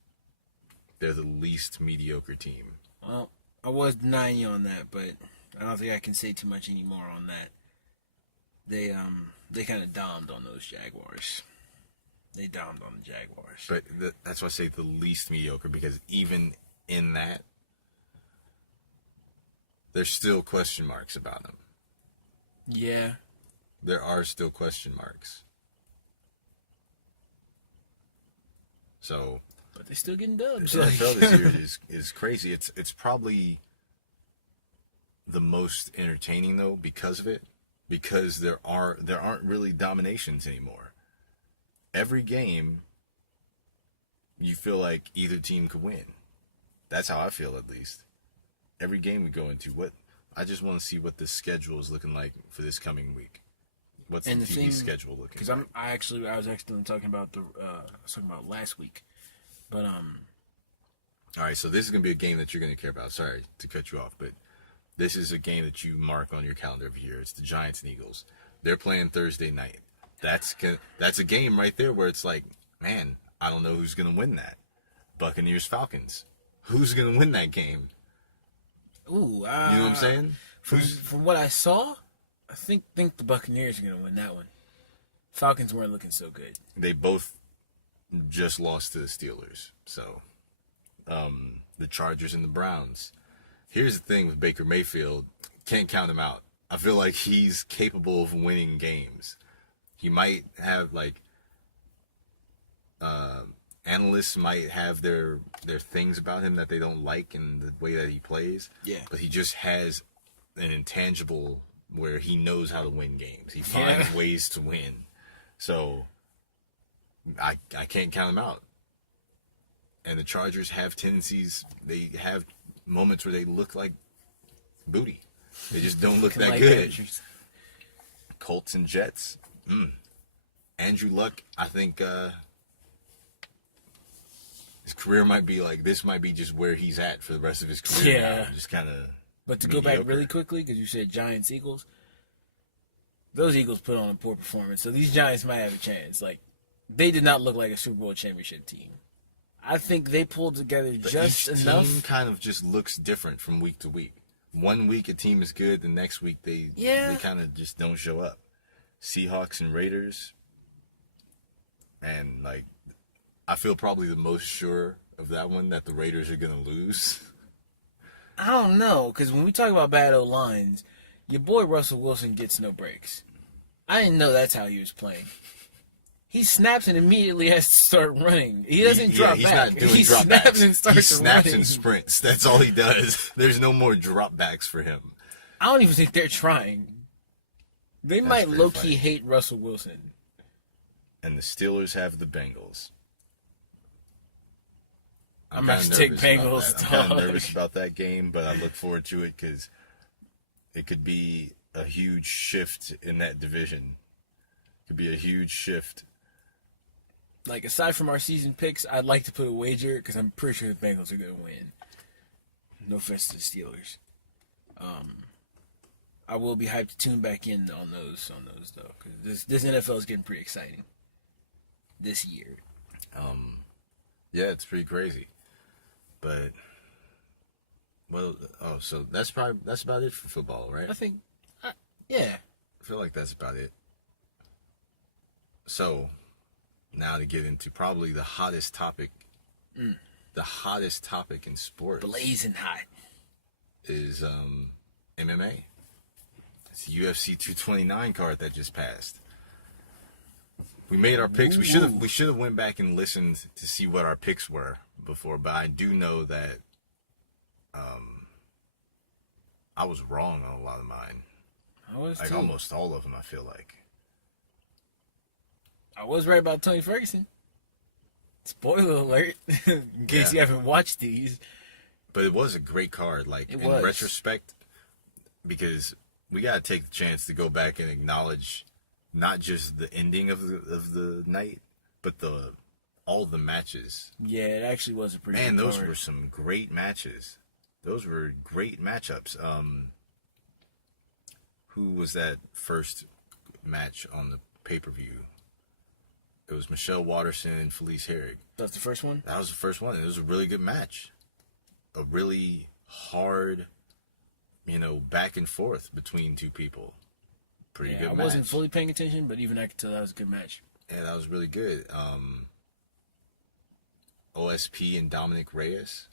They're the least mediocre team. Well, I was denying you on that, but I don't think I can say too much anymore on that. They kind of domed on those Jaguars. They domed on the Jaguars. But that's why I say the least mediocre, because even in that, there's still question marks about them. Yeah. There are still question marks. So, but they're still getting dubs. The NFL this year is crazy. It's probably the most entertaining though because of it, because there aren't really dominations anymore. Every game, you feel like either team could win. That's how I feel, at least. Every game we go into, I just want to see what the schedule is looking like for this coming week. What's the TV schedule looking like? Because I was actually talking about I was talking about last week, but All right, so this is gonna be a game that you're gonna care about. Sorry to cut you off, but this is a game that you mark on your calendar every year. It's the Giants and Eagles. They're playing Thursday night. That's a game right there where it's like, man, I don't know who's gonna win that. Buccaneers Falcons. Who's gonna win that game? Ooh, you know what I'm saying? From what I saw, I think the Buccaneers are gonna win that one. Falcons weren't looking so good. They both just lost to the Steelers. So, the Chargers and the Browns. Here's the thing with Baker Mayfield. Can't count him out. I feel like he's capable of winning games. He might have, analysts might have their things about him that they don't like in the way that he plays. Yeah. But he just has an intangible where he knows how to win games. He finds ways to win. So, I can't count him out. And the Chargers have tendencies, they have moments where they look like booty. They just don't look that good. Colts and Jets. Andrew Luck, I think his career might be this might be just where he's at for the rest of his career. Yeah. Now. Just kind of. But to go back really quickly, because you said Giants, Eagles, those Eagles put on a poor performance, so these Giants might have a chance. They did not look like a Super Bowl championship team. I think they pulled together just enough. Each team kind of just looks different from week to week. One week a team is good, the next week they kind of just don't show up. Seahawks and Raiders, and I feel probably the most sure of that one that the Raiders are gonna lose. I don't know, because when we talk about bad O-lines, your boy Russell Wilson gets no breaks. I didn't know that's how he was playing. He snaps and immediately has to start running. He doesn't drop he's back. Not doing he drop snaps backs. and starts He snaps running. and sprints. That's all he does. There's no more drop backs for him. I don't even think they're trying. They might low-key hate Russell Wilson. And the Steelers have the Bengals. I'm going to take Bengals. I'm kind of nervous about that game, but I look forward to it because it could be a huge shift in that division. It could be a huge shift. Aside from our season picks, I'd like to put a wager because I'm pretty sure the Bengals are going to win. No offense to the Steelers. I will be hyped to tune back in on those though, because this NFL is getting pretty exciting this year. Yeah, it's pretty crazy. But so that's about it for football, right? I think, yeah. I feel like that's about it. So, now to get into probably the hottest topic, the hottest topic in sports, blazing hot, is MMA. It's the UFC 229 card that just passed. We made our picks. Ooh. We should have went back and listened to see what our picks were before, but I do know that I was wrong on a lot of mine. I was Like too. almost all of them, I feel like. I was right about Tony Ferguson. Spoiler alert, in case you haven't watched these. But it was a great card, like It in was. retrospect, because we gotta take the chance to go back and acknowledge not just the ending of the night, but all the matches. Yeah, it actually was a pretty Man, good those card. were some great matches. Those were great matchups. Who was that first match on the pay-per-view? It was Michelle Watterson and Felice Herrig. That's the first one? That was the first one. It was a really good match. A really hard, back and forth between two people. Pretty Yeah, good I match. wasn't fully paying attention, but even I could tell that was a good match. Yeah, that was really good. OSP and Dominic Reyes.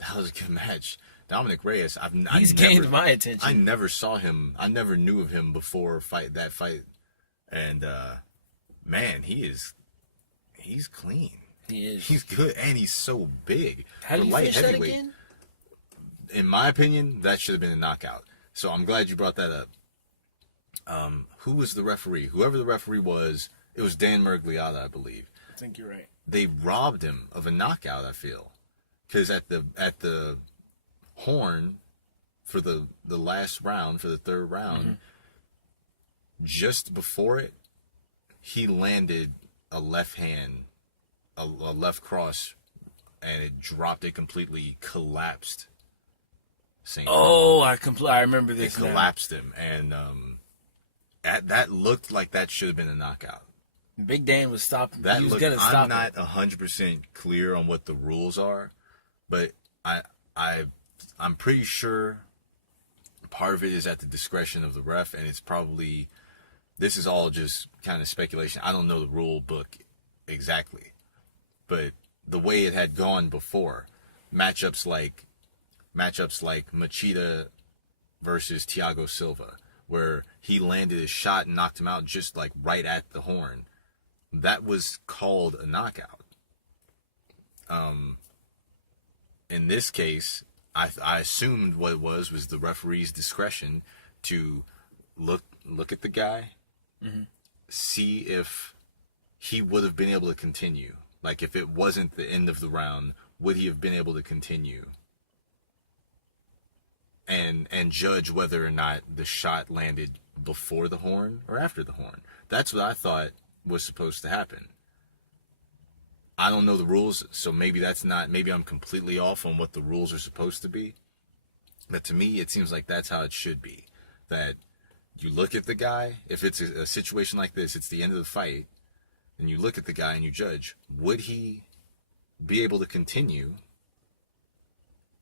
That was a good match. Dominic Reyes, He's gained my attention. I never saw him. I never knew of him before that fight. And man, he's clean. He is. He's good, and he's so big. How do For you light finish that heavyweight, again? in my opinion, that should have been a knockout. So I'm glad you brought that up. Who was the referee? Whoever the referee was, it was Dan Mergliotta, I believe. I think you're right. They robbed him of a knockout, I feel. Because at the horn for the last round, for the third round, just before it, he landed a left hand, a left cross, and it dropped it completely, collapsed. Oh, I remember It this now. collapsed him, and that looked like that should have been a knockout. Big Dan was stopping. That He was looked. gonna stop I'm him. not 100% clear on what the rules are, but I'm pretty sure part of it is at the discretion of the ref, and it's probably, this is all just kind of speculation. I don't know the rule book exactly, but the way it had gone before, matchups like Machida versus Thiago Silva, where he landed a shot and knocked him out just like right at the horn, that was called a knockout. In this case, I assumed what it was the referee's discretion to look at the guy, see if he would have been able to continue. Like, if it wasn't the end of the round, would he have been able to continue? And judge whether or not the shot landed before the horn or after the horn. That's what I thought was supposed to happen. I don't know the rules, so maybe I'm completely off on what the rules are supposed to be. But to me, it seems like that's how it should be. That you look at the guy, if it's a situation like this, it's the end of the fight, and you look at the guy and you judge, would he be able to continue?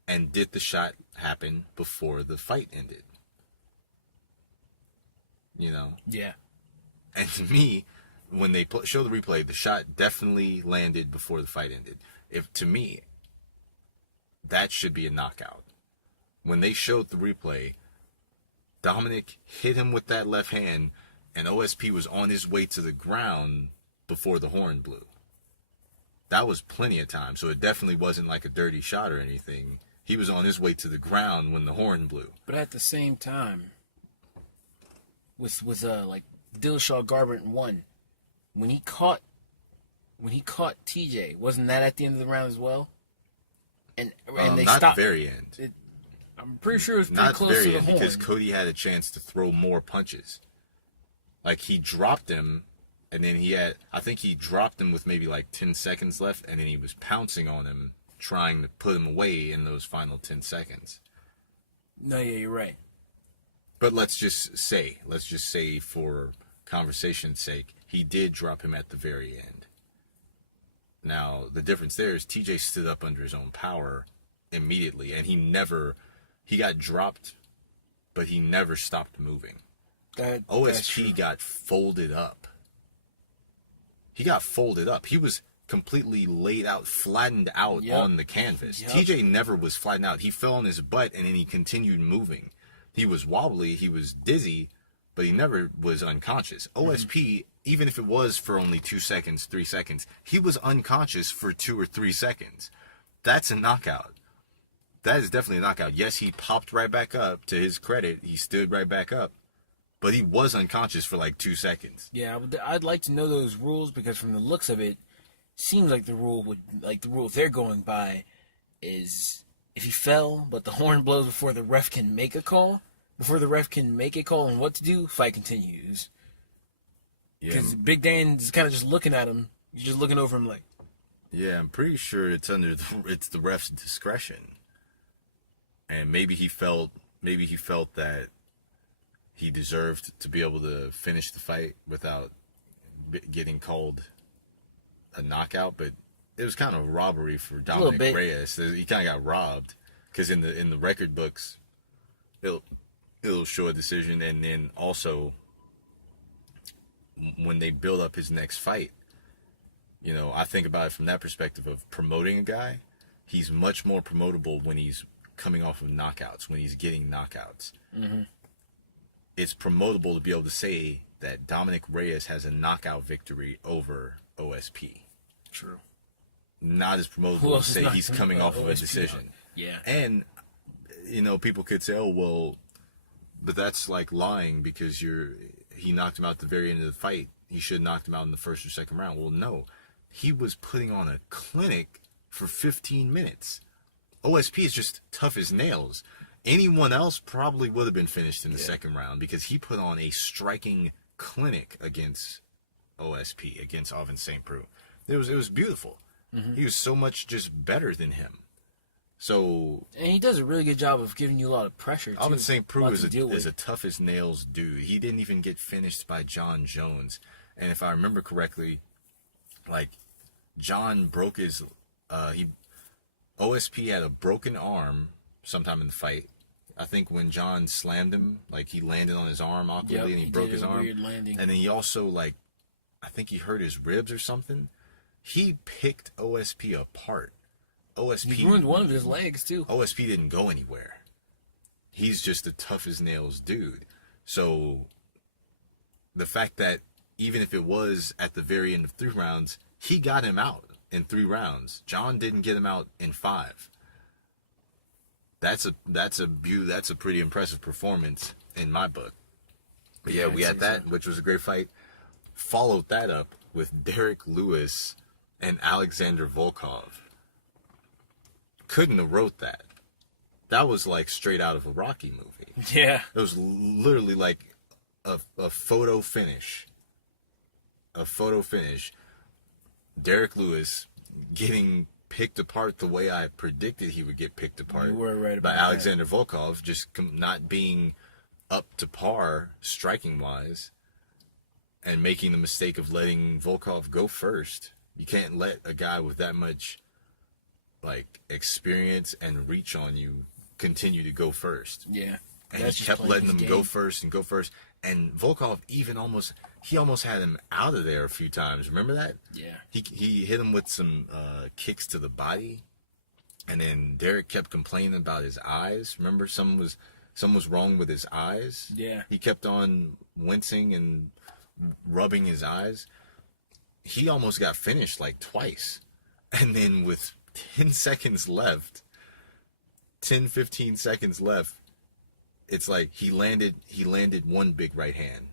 And did the shot happen before the fight ended? Yeah. And to me, when they show the replay, the shot definitely landed before the fight ended. To me, that should be a knockout. When they showed the replay, Dominic hit him with that left hand, and OSP was on his way to the ground before the horn blew. That was plenty of time, so it definitely wasn't like a dirty shot or anything. He was on his way to the ground when the horn blew. But at the same time, with like Dillashaw Garbrandt won, when he caught TJ, wasn't that at the end of the round as well? And they not stopped. the very end. I'm pretty sure it was pretty Not close very to the end, horn. because Cody had a chance to throw more punches. Like, he dropped him, and then I think he dropped him with maybe like 10 seconds left, and then he was pouncing on him, trying to put him away in those final 10 seconds. No, yeah, you're right. But let's just say for conversation's sake, he did drop him at the very end. Now, the difference there is TJ stood up under his own power immediately, and he got dropped, but he never stopped moving. OSP got folded up. He got folded up. He was completely laid out, flattened out on the canvas. Yep. TJ never was flattened out. He fell on his butt, and then he continued moving. He was wobbly, he was dizzy, but he never was unconscious. OSP, even if it was for only 2 seconds, 3 seconds, he was unconscious for 2 or 3 seconds. That's a knockout. That is definitely a knockout. Yes, he popped right back up. To his credit, he stood right back up. But he was unconscious for like 2 seconds. Yeah, I'd like to know those rules, because from the looks of it, seems like the rule they're going by is if he fell, but the horn blows before the ref can make a call. Before the ref can make a call on what to do, fight continues. Because Big Dan's kind of just looking at him. He's just looking over him like. Yeah, I'm pretty sure it's the ref's discretion. And maybe he felt that he deserved to be able to finish the fight without getting called a knockout, but it was kind of a robbery for Dominic Reyes. He kind of got robbed, because in the record books, it'll show a decision, and then also when they build up his next fight, you know, I think about it from that perspective of promoting a guy. He's much more promotable when he's coming off of knockouts, when he's getting knockouts. Mm-hmm. It's promotable to be able to say that Dominic Reyes has a knockout victory over OSP. True. Not as promotable to say he's coming off of a decision. Yeah. And, you know, people could say, oh, well, but that's like lying, because he knocked him out at the very end of the fight. He should have knocked him out in the first or second round. Well, no. He was putting on a clinic for 15 minutes. OSP is just tough as nails. Anyone else probably would have been finished in the second round, because he put on a striking clinic against OSP, against Ovince St. Preux. It was beautiful. Mm-hmm. He was so much just better than him. So, and he does a really good job of giving you a lot of pressure, too. Ovince St. Preux is a tough as nails dude. He didn't even get finished by John Jones. And if I remember correctly, like, John broke his... OSP had a broken arm sometime in the fight. I think when John slammed him, like, he landed on his arm awkwardly, and he broke his arm. Weird landing. And then he also, like, I think he hurt his ribs or something. He picked OSP apart. He ruined one of his legs, too. OSP didn't go anywhere. He's just a tough as nails dude. So the fact that even if it was at the very end of 3 rounds, he got him out in 3 rounds. John didn't get him out in 5. That's a pretty impressive performance in my book. But yeah, we had that, which was a great fight. Followed that up with Derek Lewis and Alexander Volkov. Couldn't have wrote that. That was like straight out of a Rocky movie. Yeah. It was literally like a photo finish. A photo finish. Derek Lewis getting picked apart the way I predicted he would get picked apart. You were right about by Alexander Volkov, just not being up to par striking wise, and making the mistake of letting Volkov go first. You can't let a guy with that much like experience and reach on you continue to go first. Yeah. And he kept letting him go first and go first. And Volkov even almost had him out of there a few times. Remember that? Yeah. He hit him with some kicks to the body. And then Derek kept complaining about his eyes. Remember, something was wrong with his eyes? Yeah. He kept on wincing and rubbing his eyes. He almost got finished like twice. And then with 10 seconds left, 15 seconds left, it's like he landed one big right hand.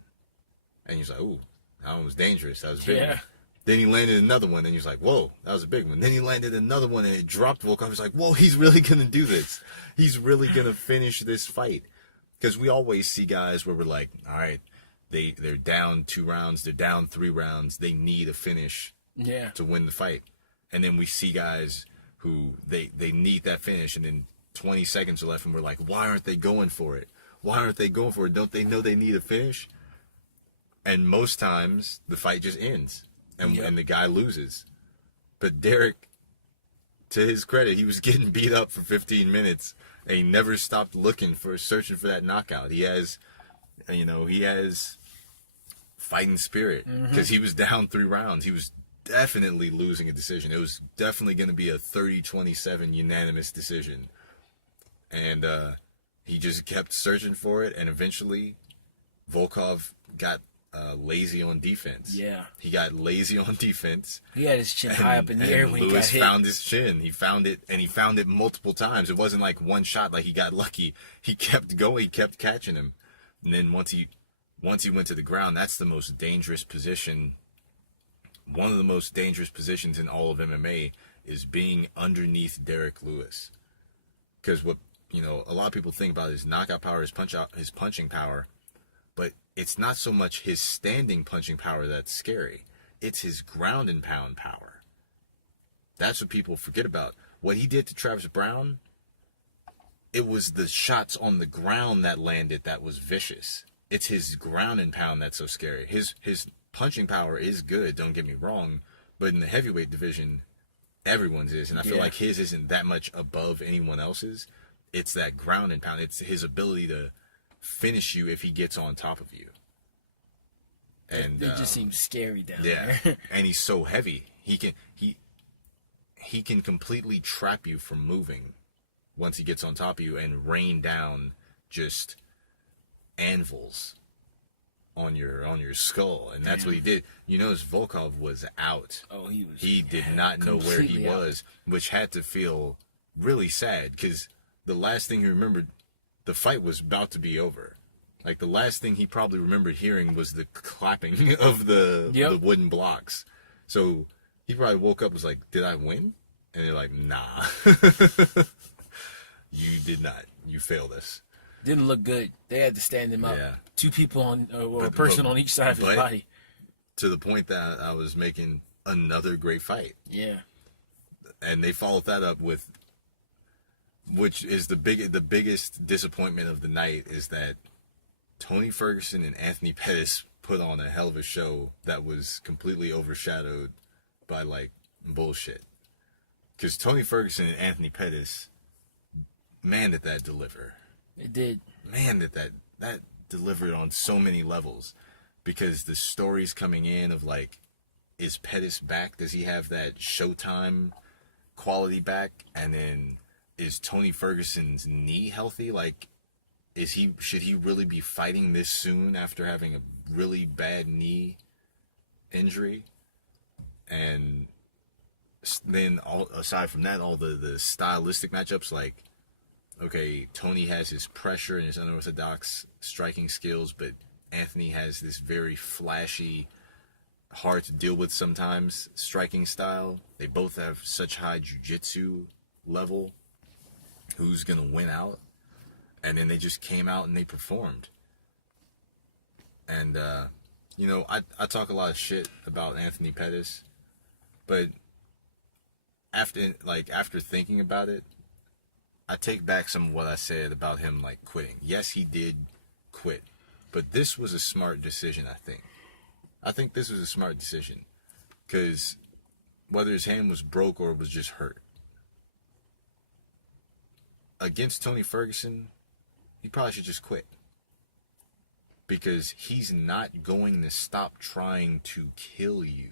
And he's like, ooh, that one was dangerous. That was a big one. Then he landed another one, and he's like, whoa, that was a big one. Then he landed another one, and it dropped Volkov. He's like, whoa, he's really going to do this. He's really going to finish this fight. Because we always see guys where we're like, all right, they're down 2 rounds, they're down 3 rounds, they need a finish to win the fight. And then we see guys who they need that finish, and then 20 seconds are left, and we're like, why aren't they going for it? Why aren't they going for it? Don't they know they need a finish? And most times, the fight just ends, and the guy loses. But Derek, to his credit, he was getting beat up for 15 minutes, and he never stopped searching for that knockout. He has fighting spirit, because he was down 3 rounds. He was definitely losing a decision. It was definitely going to be a 30-27 unanimous decision. And he just kept searching for it, and eventually Volkov got lazy on defense. Yeah. He got lazy on defense. He had his chin high up in the air when he got hit. Lewis found his chin. He found it, and he found it multiple times. It wasn't like one shot, like he got lucky. He kept going. He kept catching him. And then once he went to the ground, that's the most dangerous position. One of the most dangerous positions in all of MMA is being underneath Derek Lewis. Because what, a lot of people think about his knockout power, his punching power, but it's not so much his standing punching power that's scary. It's his ground and pound power. That's what people forget about. What he did to Travis Brown, it was the shots on the ground that landed that was vicious. It's his ground and pound that's so scary. His punching power is good, don't get me wrong, but in the heavyweight division, everyone's is, and I feel like his isn't that much above anyone else's. It's that ground and pound. It's his ability to finish you if he gets on top of you. And it just seems scary down there. And he's so heavy. He can completely trap you from moving once he gets on top of you and rain down just anvils on your skull, and that's what he did. Volkov was out. Oh, he did not know where he was, which had to feel really sad, because the last thing he remembered, the fight was about to be over. Like, the last thing he probably remembered hearing was the clapping of the wooden blocks. So he probably woke up and was like, did I win? And they're like, nah. You did not. You failed us. Didn't look good. They had to stand him up. Yeah. Two people on, or a person on each side of his body. To the point that I was making another great fight. Yeah. And they followed that up with, which is the biggest disappointment of the night, is that Tony Ferguson and Anthony Pettis put on a hell of a show that was completely overshadowed by, like, bullshit. Because Tony Ferguson and Anthony Pettis, man, did that deliver. It did. Man, that delivered on so many levels, because the stories coming in of, like, is Pettis back? Does he have that Showtime quality back? And then, is Tony Ferguson's knee healthy? Like, should he really be fighting this soon after having a really bad knee injury? And then, aside from that, all the stylistic matchups, like, okay, Tony has his pressure and his unorthodox striking skills, but Anthony has this very flashy, hard to deal with sometimes striking style. They both have such high jiu-jitsu level. Who's going to win out? And then they just came out and they performed. And, I talk a lot of shit about Anthony Pettis, but after thinking about it, I take back some of what I said about him, like, quitting. Yes, he did quit, but this was a smart decision, I think. I think this was a smart decision, because whether his hand was broke or it was just hurt, against Tony Ferguson, he probably should just quit, because he's not going to stop trying to kill you.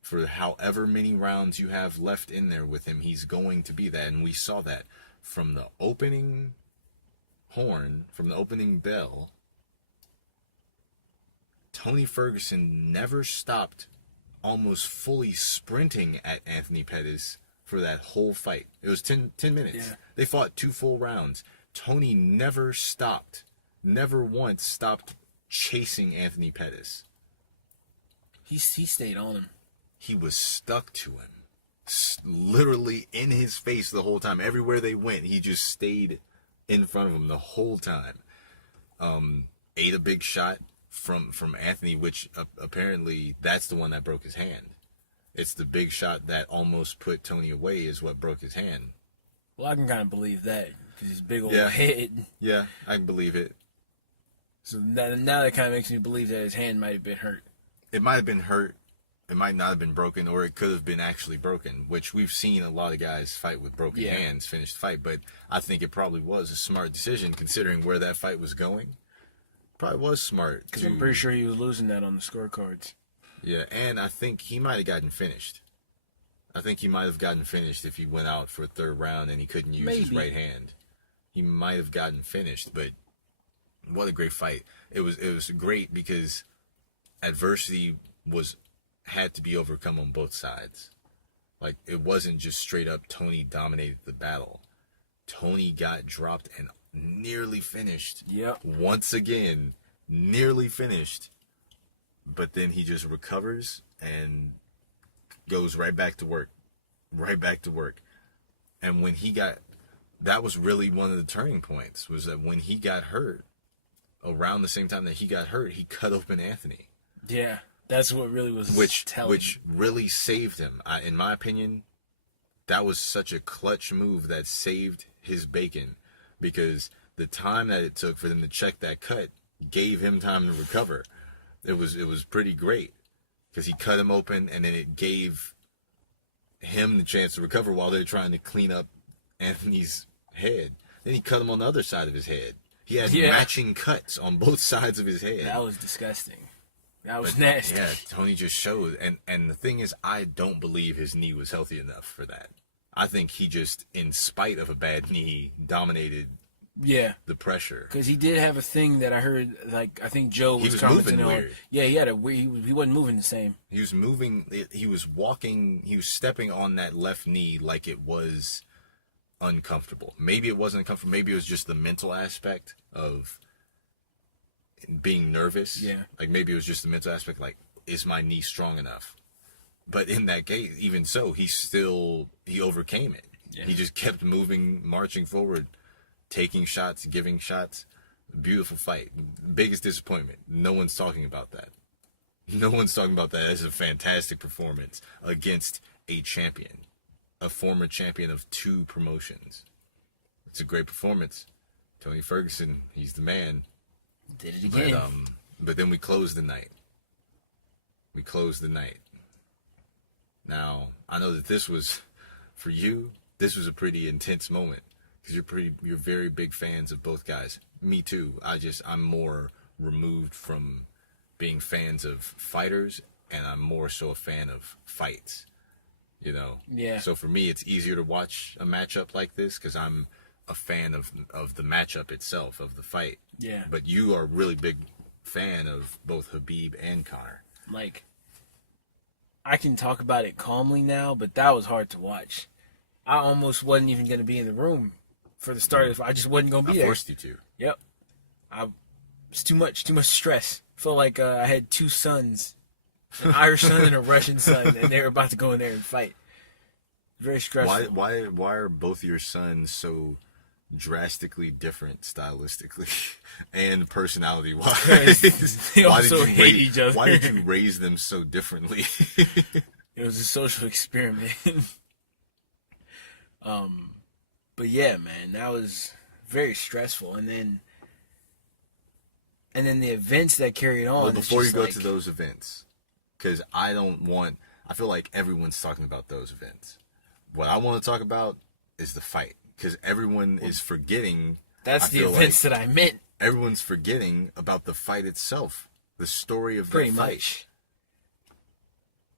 For however many rounds you have left in there with him, he's going to be that. And we saw that from the opening horn, from the opening bell. Tony Ferguson never stopped almost fully sprinting at Anthony Pettis for that whole fight. It was 10 minutes. Yeah. They fought 2 full rounds. Tony never stopped, never once stopped chasing Anthony Pettis. He stayed on him. He was stuck to him, literally in his face the whole time. Everywhere they went, he just stayed in front of him the whole time. Ate a big shot from Anthony, which apparently that's the one that broke his hand. It's the big shot that almost put Tony away is what broke his hand. Well, I can kind of believe that, because his big old head. Yeah, I can believe it. So now that kind of makes me believe that his hand might have been hurt. It might have been hurt. It might not have been broken, or it could have been actually broken, which we've seen a lot of guys fight with broken hands finish the fight, but I think it probably was a smart decision considering where that fight was going. Probably was smart. Because I'm pretty sure he was losing that on the scorecards. Yeah, and I think he might have gotten finished. I think he might have gotten finished if he went out for a third round and he couldn't use his right hand. He might have gotten finished, but What a great fight. It was great because adversity had to be overcome on both sides. Like, it wasn't just straight up Tony dominated the battle. Tony got dropped and nearly finished. Yep. Once again, nearly finished. But then he just recovers and goes right back to work. Right back to work. And when that was really one of the turning points, was that when he got hurt, around the same time that he got hurt, he cut open Anthony. Yeah. That's what really was telling. Which really saved him. In my opinion, that was such a clutch move that saved his bacon, because the time that it took for them to check that cut gave him time to recover. It was pretty great, because he cut him open, and then it gave him the chance to recover while they're trying to clean up Anthony's head. Then he cut him on the other side of his head. He had matching cuts on both sides of his head. That was disgusting. That was nasty. Yeah, Tony just showed. And the thing is, I don't believe his knee was healthy enough for that. I think he just, in spite of a bad knee, dominated the pressure. Because he did have a thing that I heard, like, I think Joe was commenting on. Weird. Yeah, he had a weird, he wasn't moving the same. He was moving, he was walking, he was stepping on that left knee like it was uncomfortable. Maybe it wasn't uncomfortable, maybe it was just the mental aspect of being nervous. Yeah. Like, maybe it was just the mental aspect, like, is my knee strong enough? But in that case, even so, he overcame it. Yeah. He just kept moving, marching forward, taking shots, giving shots. Beautiful fight. Biggest disappointment. No one's talking about that. No one's talking about that as a fantastic performance against a champion, a former champion of 2 promotions. It's a great performance. Tony Ferguson, he's the man. Did it again. But then we closed the night. Now, I know that this was, for you, this was a pretty intense moment, because you're very big fans of both guys. Me too. I'm more removed from being fans of fighters, and I'm more so a fan of fights. You know? Yeah. So for me, it's easier to watch a matchup like this, because I'm a fan of the matchup itself, of the fight. Yeah. But you are a really big fan of both Khabib and Conor. Like, I can talk about it calmly now, but that was hard to watch. I almost wasn't even going to be in the room for the start of it. I just wasn't going to be there. I forced you to. Yep. It's too much stress. Felt like I had 2 sons, an Irish son and a Russian son, and they were about to go in there and fight. Very stressful. Why are both your sons so drastically different stylistically and personality wise? They also hate each other. Why did you raise them so differently? It was a social experiment. But yeah, man, that was very stressful. And then the events that carried on. Well, before you go to those events, because I feel like everyone's talking about those events. What I want to talk about is the fight, because everyone is forgetting. That's the events that I meant. Everyone's forgetting about the fight itself, the story of Pretty that fight. much.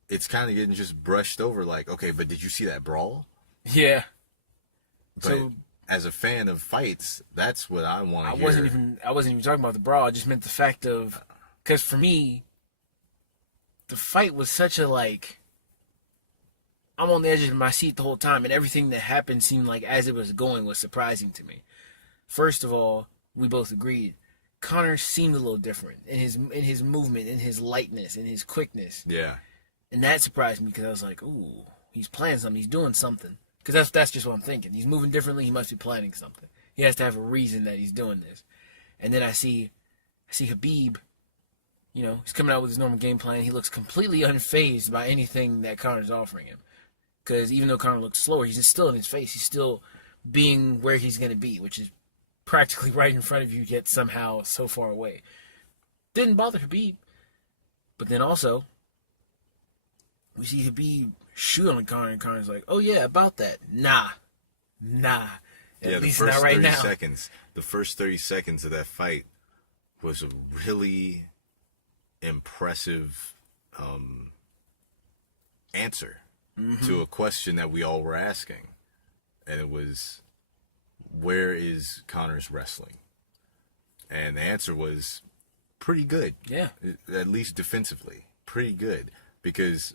It's kind of getting just brushed over, like, okay, but did you see that brawl? Yeah. But so, as a fan of fights, that's what I want to hear. I wasn't even talking about the brawl. I just meant the fact of, because for me, the fight was such a, like, I'm on the edge of my seat the whole time, and everything that happened seemed like, as it was going, was surprising to me. First of all, we both agreed, Conor seemed a little different in his movement, in his lightness, in his quickness. Yeah. And that surprised me, because I was like, ooh, he's planning something, he's doing something. Because that's just what I'm thinking. He's moving differently, he must be planning something. He has to have a reason that he's doing this. And then I see Khabib, he's coming out with his normal game plan. He looks completely unfazed by anything that Conor's offering him. Because even though Conor looks slower, he's still in his face. He's still being where he's going to be, which is practically right in front of you, yet somehow so far away. Didn't bother Khabib. But then also, we see Khabib shoot on Conor, and Conor's like, oh yeah, about that. Nah. At least not right now. The first 30 seconds of that fight was a really impressive answer to a question that we all were asking. And it was, where is Conor's wrestling? And the answer was pretty good. Yeah. At least defensively. Pretty good. Because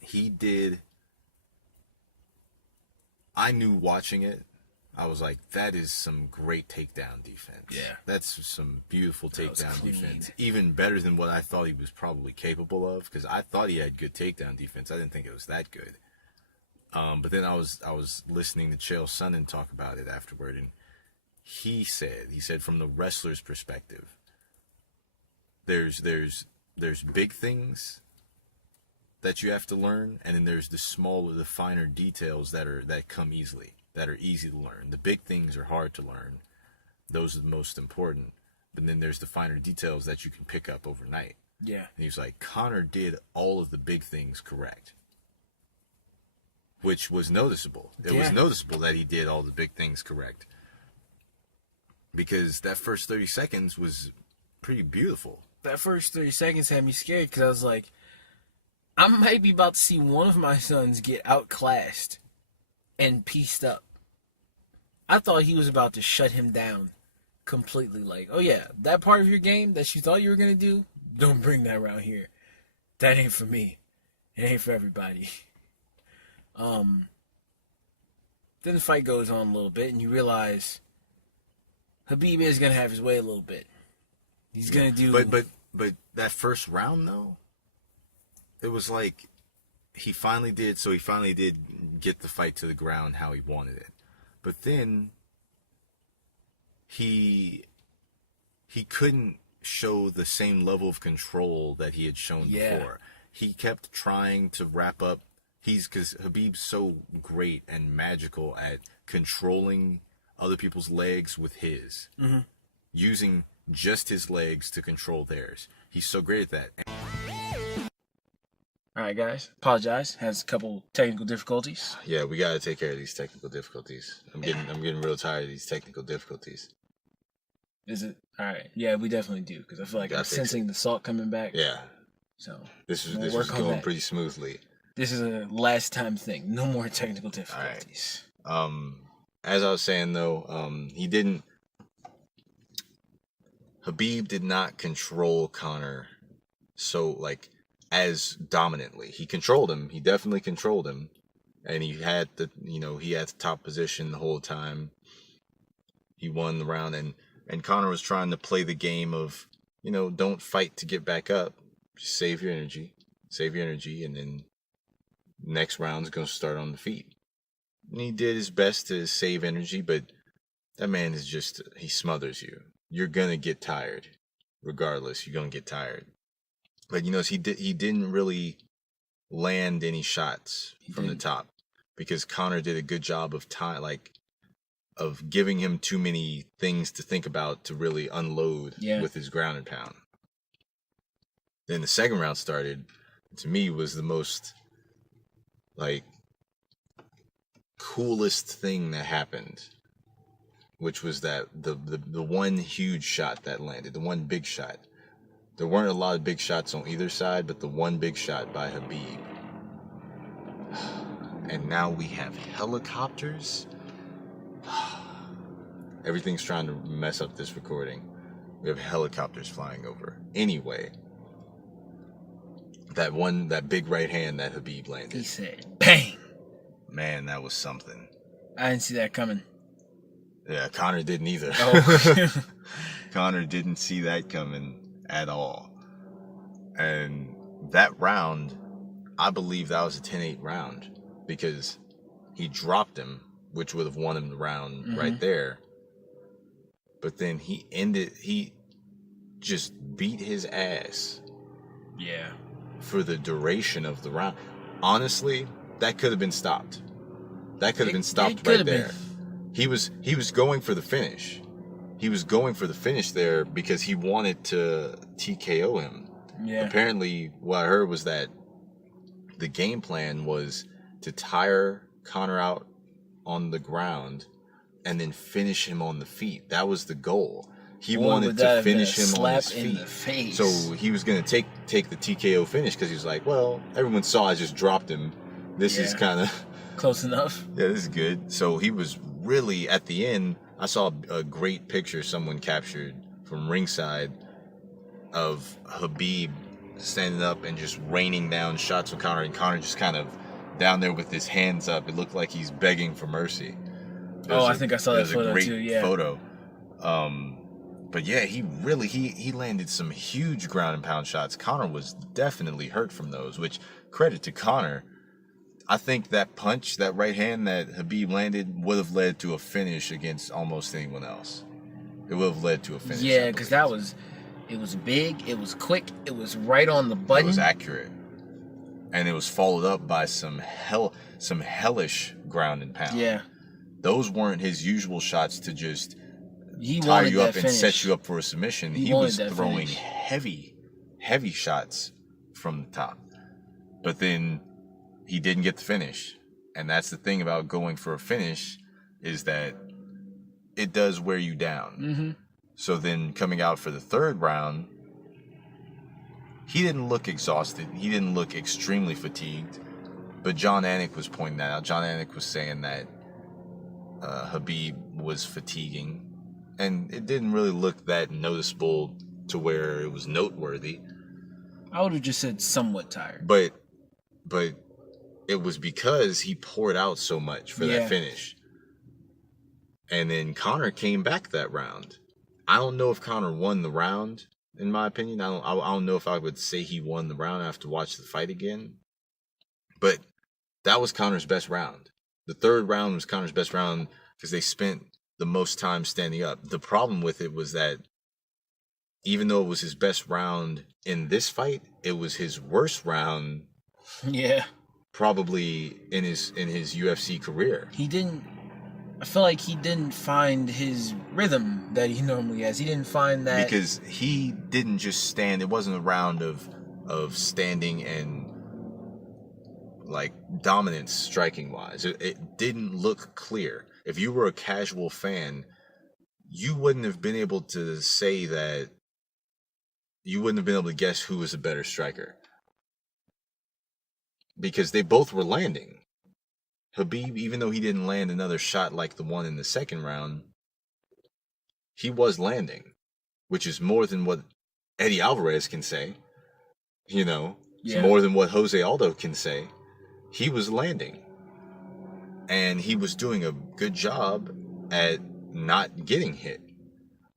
he did... I knew watching it, I was like, that is some great takedown defense. Yeah. That's some beautiful takedown clean. defense. Even better than what I thought he was probably capable of, because I thought he had good takedown defense. I didn't think it was that good. But then I was listening to Chael Sonnen talk about it afterward, and he said from the wrestler's perspective, there's big things that you have to learn, and then there's the smaller, the finer details that come easily, that are easy to learn. The big things are hard to learn. Those are the most important. But then there's the finer details that you can pick up overnight. Yeah. And he was like, Conor did all of the big things correct. Which was noticeable. It was noticeable that he did all the big things correct. Because that first 30 seconds was pretty beautiful. That first 30 seconds had me scared because I was like, I might be about to see one of my sons get outclassed and pieced up. I thought he was about to shut him down completely. Like, oh yeah, that part of your game that you thought you were going to do, don't bring that around here. That ain't for me. It ain't for everybody. Then the fight goes on a little bit, and you realize Khabib is gonna have his way a little bit. He's gonna do. But that first round though, it was like he finally did. So he finally did get the fight to the ground how he wanted it. But then he couldn't show the same level of control that he had shown before. He kept trying to wrap up. Because Khabib's so great and magical at controlling other people's legs with his. Mm-hmm. Using just his legs to control theirs. He's so great at that. Alright guys, apologize. Has a couple technical difficulties. Yeah, we gotta take care of these technical difficulties. I'm getting real tired of these technical difficulties. Is it? Alright, yeah, we definitely do. Because I feel like I'm sensing the salt coming back. Yeah. So this was going pretty smoothly. This is a last time thing. No more technical difficulties. All right. As I was saying though, Khabib did not control Conor so as dominantly. He controlled him. He definitely controlled him, and he had the top position the whole time. He won the round, and Conor was trying to play the game of don't fight to get back up. Just save your energy, and then next round's going to start on the feet. And he did his best to save energy, but that man is he smothers you. You're going to get tired. Regardless, you're going to get tired. But he didn't really land any shots from the top because Conor did a good job of of giving him too many things to think about to really unload with his ground and pound. Then the second round started. To me, was the most coolest thing that happened, which was that the one huge shot that landed, the one big shot. There weren't a lot of big shots on either side, but the one big shot by Khabib. And now we have helicopters. Everything's trying to mess up this recording. We have helicopters flying over. Anyway, that big right hand that Khabib landed. He said, bang! Man, that was something. I didn't see that coming. Yeah, Conor didn't either. Oh. Conor didn't see that coming at all. And that round, I believe that was a 10-8 round because he dropped him, which would have won him the round right there. But then he just beat his ass. Yeah. For the duration of the round. Honestly, that could have been stopped. That could have been stopped right there. He was going for the finish. He was going for the finish there because he wanted to TKO him. Yeah. Apparently, what I heard was that the game plan was to tire Conor out on the ground and then finish him on the feet. That was the goal. He wanted to finish him on his feet. So he was going to take the TKO finish because he was like, well, everyone saw I just dropped him. This is kind of... close enough. Yeah, this is good. So he was really, at the end, I saw a great picture someone captured from ringside of Habib standing up and just raining down shots on Conor, and Conor just kind of down there with his hands up. It looked like he's begging for mercy. I think I saw that photo great too. Yeah. Photo. But yeah, he landed some huge ground and pound shots. Conor was definitely hurt from those, which credit to Conor. I think that punch, that right hand that Habib landed, would have led to a finish against almost anyone else. It would have led to a finish. Yeah, because it was big, it was quick, it was right on the button. It was accurate. And it was followed up by some hellish ground and pound. Yeah. Those weren't his usual shots to just He tie you up and set you up for a submission. He was throwing heavy shots from the top. But then he didn't get the finish. And that's the thing about going for a finish, is that it does wear you down. Mm-hmm. So then coming out for the third round, he didn't look exhausted. He didn't look extremely fatigued. But John Anik was pointing that out. John Anik was saying that Habib was fatiguing. And it didn't really look that noticeable to where it was noteworthy. I would have just said somewhat tired. But it was because he poured out so much for that finish. And then Conor came back that round. I don't know if Conor won the round, in my opinion. I don't know if I would say he won the round. I have to watch the fight again. But that was Conor's best round. The third round was Conor's best round because they spent the most time standing up. The problem with it was that even though it was his best round in this fight, it was his worst round. Yeah. Probably in his UFC career. I feel like he didn't find his rhythm that he normally has. He didn't find that, because he didn't just stand. It wasn't a round of standing and like dominance striking wise. It didn't look clear. If you were a casual fan, you wouldn't have been able to say that. You wouldn't have been able to guess who was a better striker, because they both were landing. Habib, even though he didn't land another shot like the one in the second round, he was landing, which is more than what Eddie Alvarez can say. You know, it's more than what Jose Aldo can say. He was landing. And he was doing a good job at not getting hit.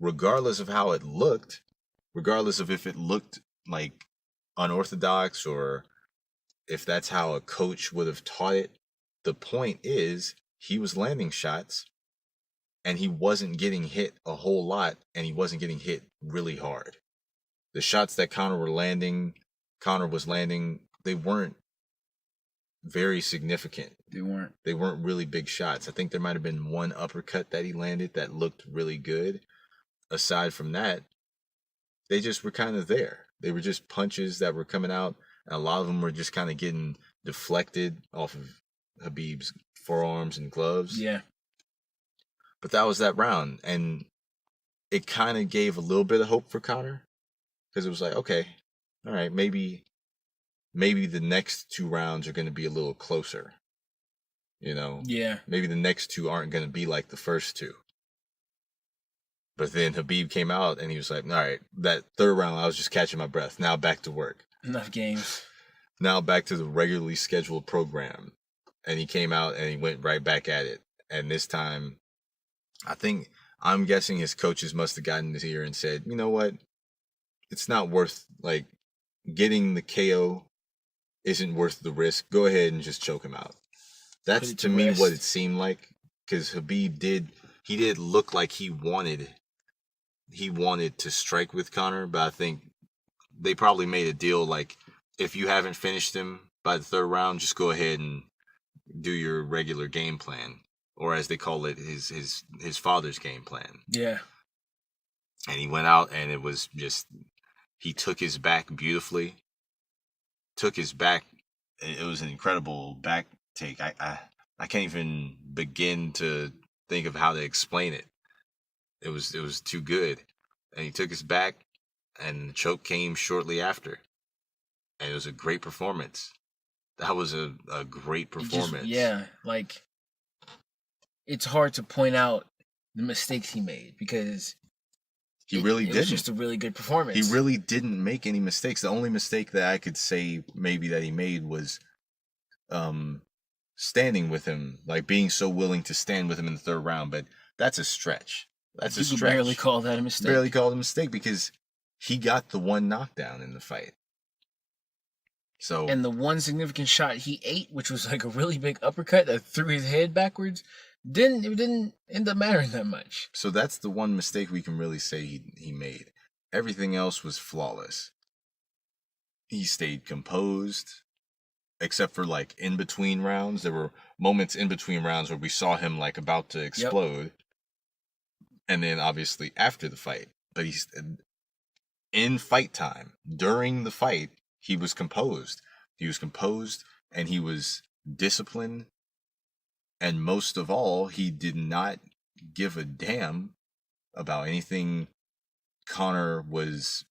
Regardless of how it looked, regardless of if it looked like unorthodox or if that's how a coach would have taught it, the point is he was landing shots and he wasn't getting hit a whole lot, and he wasn't getting hit really hard. The shots that Conor was landing, they weren't very significant. They weren't. They weren't really big shots. I think there might have been one uppercut that he landed that looked really good. Aside from that, they just were kind of there. They were just punches that were coming out, and a lot of them were just kind of getting deflected off of Habib's forearms and gloves. Yeah. But that was that round, and it kind of gave a little bit of hope for Conor, because it was like, okay, all right, maybe the next two rounds are going to be a little closer. You know? Yeah. Maybe the next two aren't going to be like the first two. But then Habib came out and he was like, all right, that third round, I was just catching my breath. Now back to work. Enough games. Now back to the regularly scheduled program. And he came out and he went right back at it. And this time, I'm guessing his coaches must have gotten his ear and said, you know what? It's not worth, like, getting the KO isn't worth the risk. Go ahead and just choke him out. That's to me what it seemed like, because Habib did look like he wanted to strike with Conor, but I think they probably made a deal like, if you haven't finished him by the third round, just go ahead and do your regular game plan, or as they call it, his father's game plan. Yeah. And he went out, and it was just, he took his back beautifully. It was an incredible back take. I can't even begin to think of how to explain it. It was too good. And he took his back, and the choke came shortly after. And it was a great performance. That was a great performance. Like, it's hard to point out the mistakes he made, because He really it didn't. was just a really good performance. He really didn't make any mistakes. The only mistake that I could say maybe that he made was standing with him, like being so willing to stand with him in the third round. But that's a stretch. That's a You could stretch. barely call that a mistake. Barely called a mistake because he got the one knockdown in the fight. So, and the one significant shot he ate, which was like a really big uppercut that threw his head backwards, didn't end up mattering that much. So that's the one mistake we can really say he made. Everything else was flawless. He stayed composed, except for like in between rounds. There were moments in between rounds where we saw him like about to explode. Yep. And then obviously after the fight. But he's in fight time, during the fight, he was composed. He was composed and he was disciplined. And most of all, he did not give a damn about anything Conor was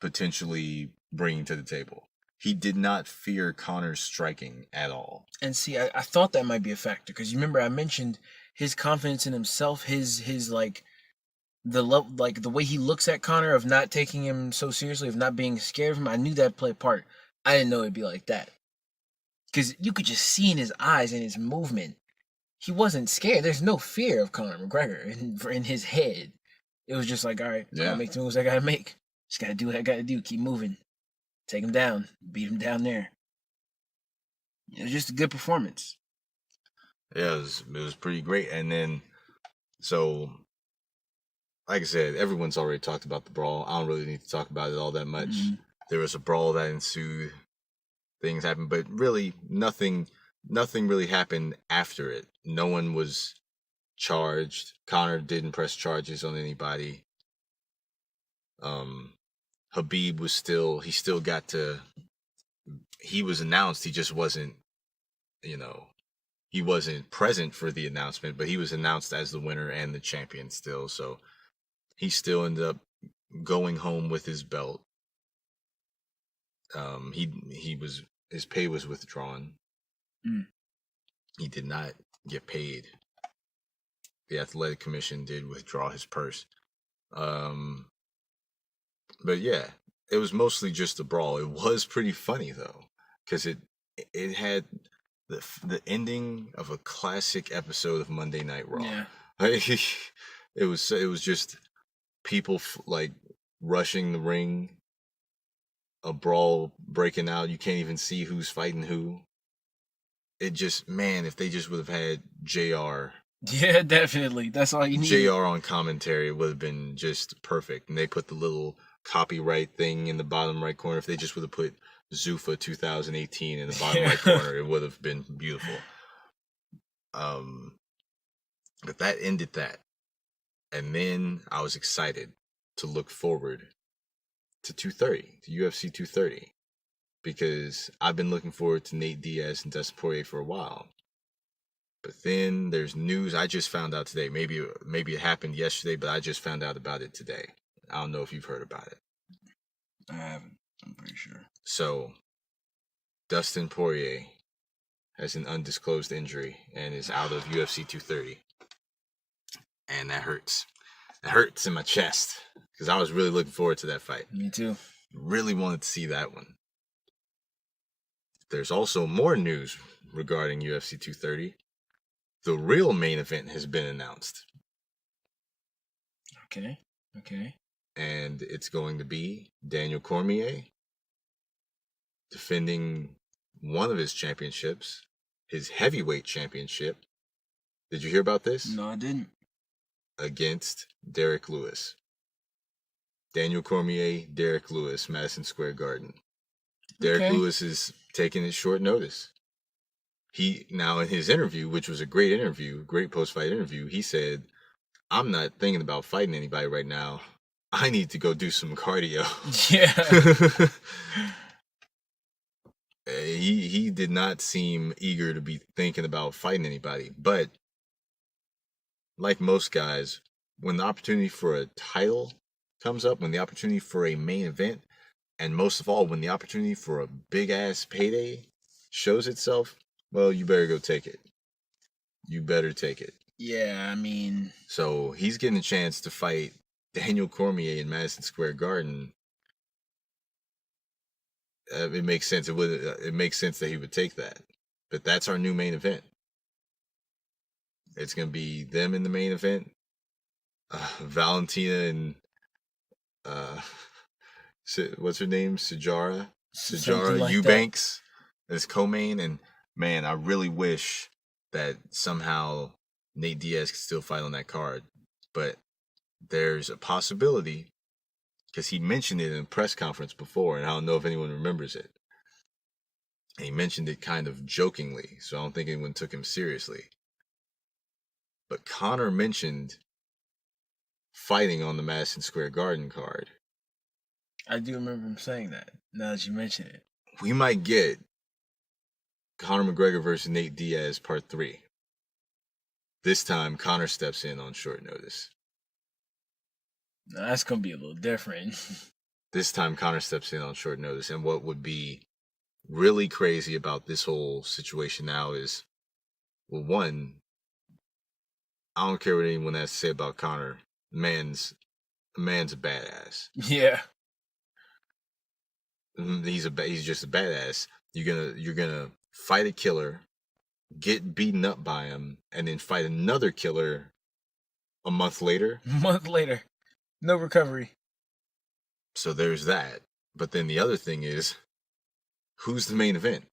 potentially bringing to the table. He did not fear Conor's striking at all. And see, I thought that might be a factor, because you remember I mentioned his confidence in himself, his like the way he looks at Conor, of not taking him so seriously, of not being scared of him. I knew that'd play a part. I didn't know it'd be like that, because you could just see in his eyes and his movement, he wasn't scared. There's no fear of Conor McGregor in his head. It was just like, all right, I'll make the moves I gotta make. Just gotta do what I gotta do. Keep moving. Take him down. Beat him down there. It was just a good performance. Yeah, it was pretty great. And then, so, like I said, everyone's already talked about the brawl. I don't really need to talk about it all that much. Mm-hmm. There was a brawl that ensued. Things happened, but really nothing really happened after it. No one was charged. Conor didn't press charges on anybody. Habib was he was announced. He just wasn't, he wasn't present for the announcement, but he was announced as the winner and the champion still. So he still ended up going home with his belt. His pay was withdrawn. He did not get paid. The athletic commission did withdraw his purse. But yeah, it was mostly just a brawl. It was pretty funny though, because it had the ending of a classic episode of Monday Night Raw. Yeah. It was just people like rushing the ring, a brawl breaking out. You can't even see who's fighting who. It just, man, if they just would have had JR. Yeah, definitely. That's all you need. JR on commentary would have been just perfect. And they put the little copyright thing in the bottom right corner. If they just would have put Zuffa 2018 in the bottom right corner, it would have been beautiful. But that ended that. And then I was excited to look forward to 230, to UFC 230. Because I've been looking forward to Nate Diaz and Dustin Poirier for a while. But then there's news I just found out today. Maybe it happened yesterday, but I just found out about it today. I don't know if you've heard about it. I haven't. I'm pretty sure. So, Dustin Poirier has an undisclosed injury and is out of UFC 230. And that hurts. It hurts in my chest. Because I was really looking forward to that fight. Me too. Really wanted to see that one. There's also more news regarding UFC 230. The real main event has been announced. Okay. And it's going to be Daniel Cormier defending one of his championships, his heavyweight championship. Did you hear about this? No, I didn't. Against Derek Lewis. Daniel Cormier, Derek Lewis, Madison Square Garden. Derek Lewis is taking it short notice. He, now in his interview, which was a great interview, great post-fight interview, he said, I'm not thinking about fighting anybody right now. I need to go do some cardio. Yeah. He did not seem eager to be thinking about fighting anybody. But like most guys, when the opportunity for a title comes up, when the opportunity for a main event, and most of all, when the opportunity for a big-ass payday shows itself, well, you better go take it. You better take it. Yeah, I mean... So he's getting a chance to fight Daniel Cormier in Madison Square Garden. It makes sense. It makes sense that he would take that. But that's our new main event. It's going to be them in the main event. Valentina and what's her name? Sajara like Eubanks as co-main. And man, I really wish that somehow Nate Diaz could still fight on that card. But there's a possibility, because he mentioned it in a press conference before, and I don't know if anyone remembers it. And he mentioned it kind of jokingly, so I don't think anyone took him seriously. But Conor mentioned fighting on the Madison Square Garden card. I do remember him saying that, now that you mention it. We might get Conor McGregor versus Nate Diaz Part 3. This time, Conor steps in on short notice. Now, that's going to be a little different. This time, Conor steps in on short notice. And what would be really crazy about this whole situation now is, well, one, I don't care what anyone has to say about Conor. Man's a badass. Yeah. He's just a badass. You're gonna fight a killer, get beaten up by him, and then fight another killer a month later. No recovery. So there's that. But then the other thing is, who's the main event?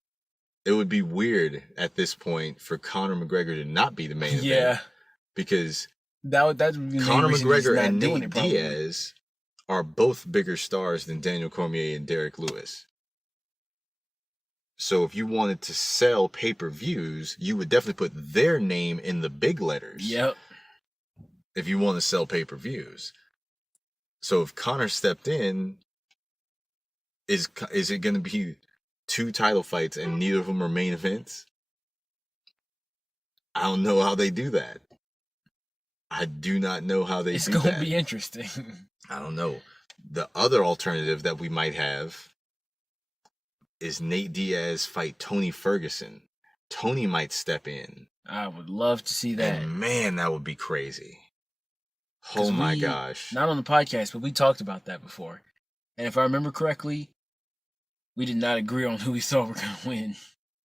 It would be weird at this point for Conor McGregor to not be the main event. Yeah. Because that would be Conor McGregor and Nate Diaz are both bigger stars than Daniel Cormier and Derek Lewis. So if you wanted to sell pay-per-views, you would definitely put their name in the big letters. Yep. If you want to sell pay-per-views. So if Conor stepped in, is it going to be 2 title fights and neither of them are main events? I don't know how they do that. I do not know how they do that. It's going to be interesting. I don't know. The other alternative that we might have is Nate Diaz fight Tony Ferguson. Tony might step in. I would love to see that. And man, that would be crazy. Oh my gosh. Not on the podcast, but we talked about that before. And if I remember correctly, we did not agree on who we thought were going to win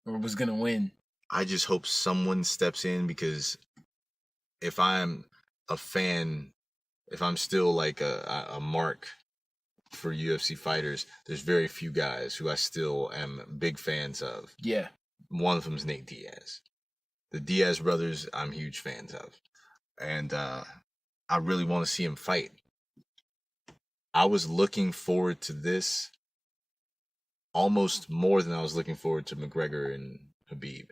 or was going to win. I just hope someone steps in, because if I'm a fan, if I'm still like a mark for UFC fighters, there's very few guys who I still am big fans of. Yeah. One of them is Nate Diaz. The Diaz brothers, I'm huge fans of. And I really want to see him fight. I was looking forward to this almost more than I was looking forward to McGregor and Khabib.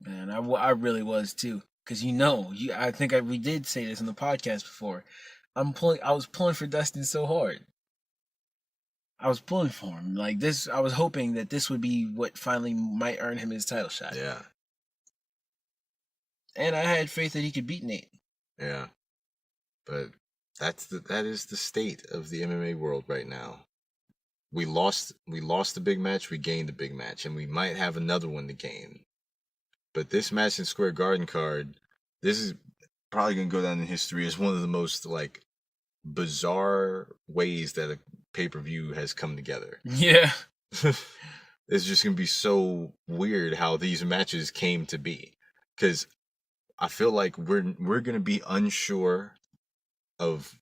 Man, I really was too. Because I think we did say this in the podcast before. I was pulling for Dustin so hard. I was pulling for him. Like this, I was hoping that this would be what finally might earn him his title shot. Yeah. And I had faith that he could beat Nate. Yeah. But that is the state of the MMA world right now. We lost the big match, we gained the big match, and we might have another one to gain. But this Madison Square Garden card, this is probably going to go down in history as one of the most, like, bizarre ways that a pay-per-view has come together. Yeah. It's just going to be so weird how these matches came to be. Because I feel like we're going to be unsure of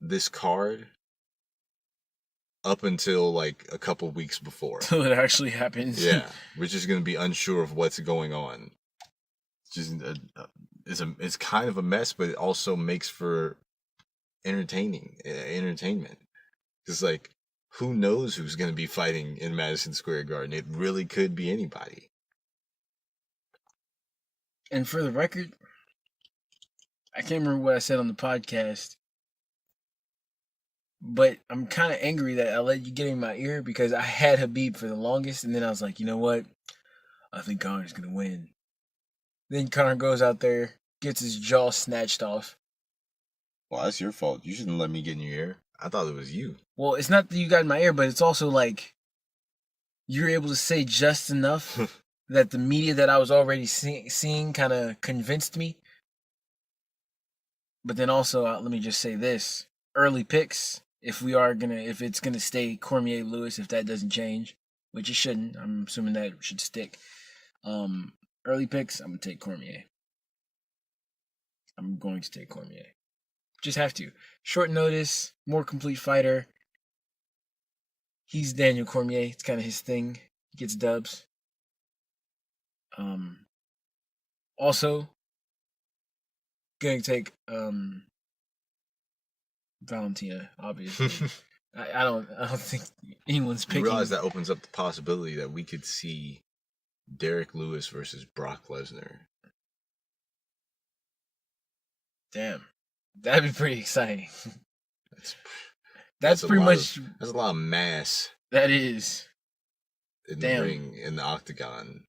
this card up until like a couple weeks before. Till it actually happens. Yeah, we're just gonna be unsure of what's going on. It's just it's kind of a mess, but it also makes for entertainment. It's like, who knows who's gonna be fighting in Madison Square Garden? It really could be anybody. And for the record, I can't remember what I said on the podcast, but I'm kind of angry that I let you get in my ear, because I had Khabib for the longest, and then I was like, you know what? I think Conor's going to win. Then Conor goes out there, gets his jaw snatched off. Well, that's your fault. You shouldn't let me get in your ear. I thought it was you. Well, it's not that you got in my ear, but it's also like you're able to say just enough that the media that I was already seeing kind of convinced me. But then also, let me just say this: early picks. If it's gonna stay Cormier Lewis, if that doesn't change, which it shouldn't, I'm assuming that should stick. Early picks, I'm gonna take Cormier. I'm going to take Cormier. Just have to. Short notice, more complete fighter. He's Daniel Cormier. It's kind of his thing. He gets dubs. Also, going to take Valentina. Obviously, I don't think anyone's picking. You realize that opens up the possibility that we could see Derek Lewis versus Brock Lesnar. Damn, that'd be pretty exciting. That's pretty much. That's a lot of mass. That is. In the ring, in the octagon.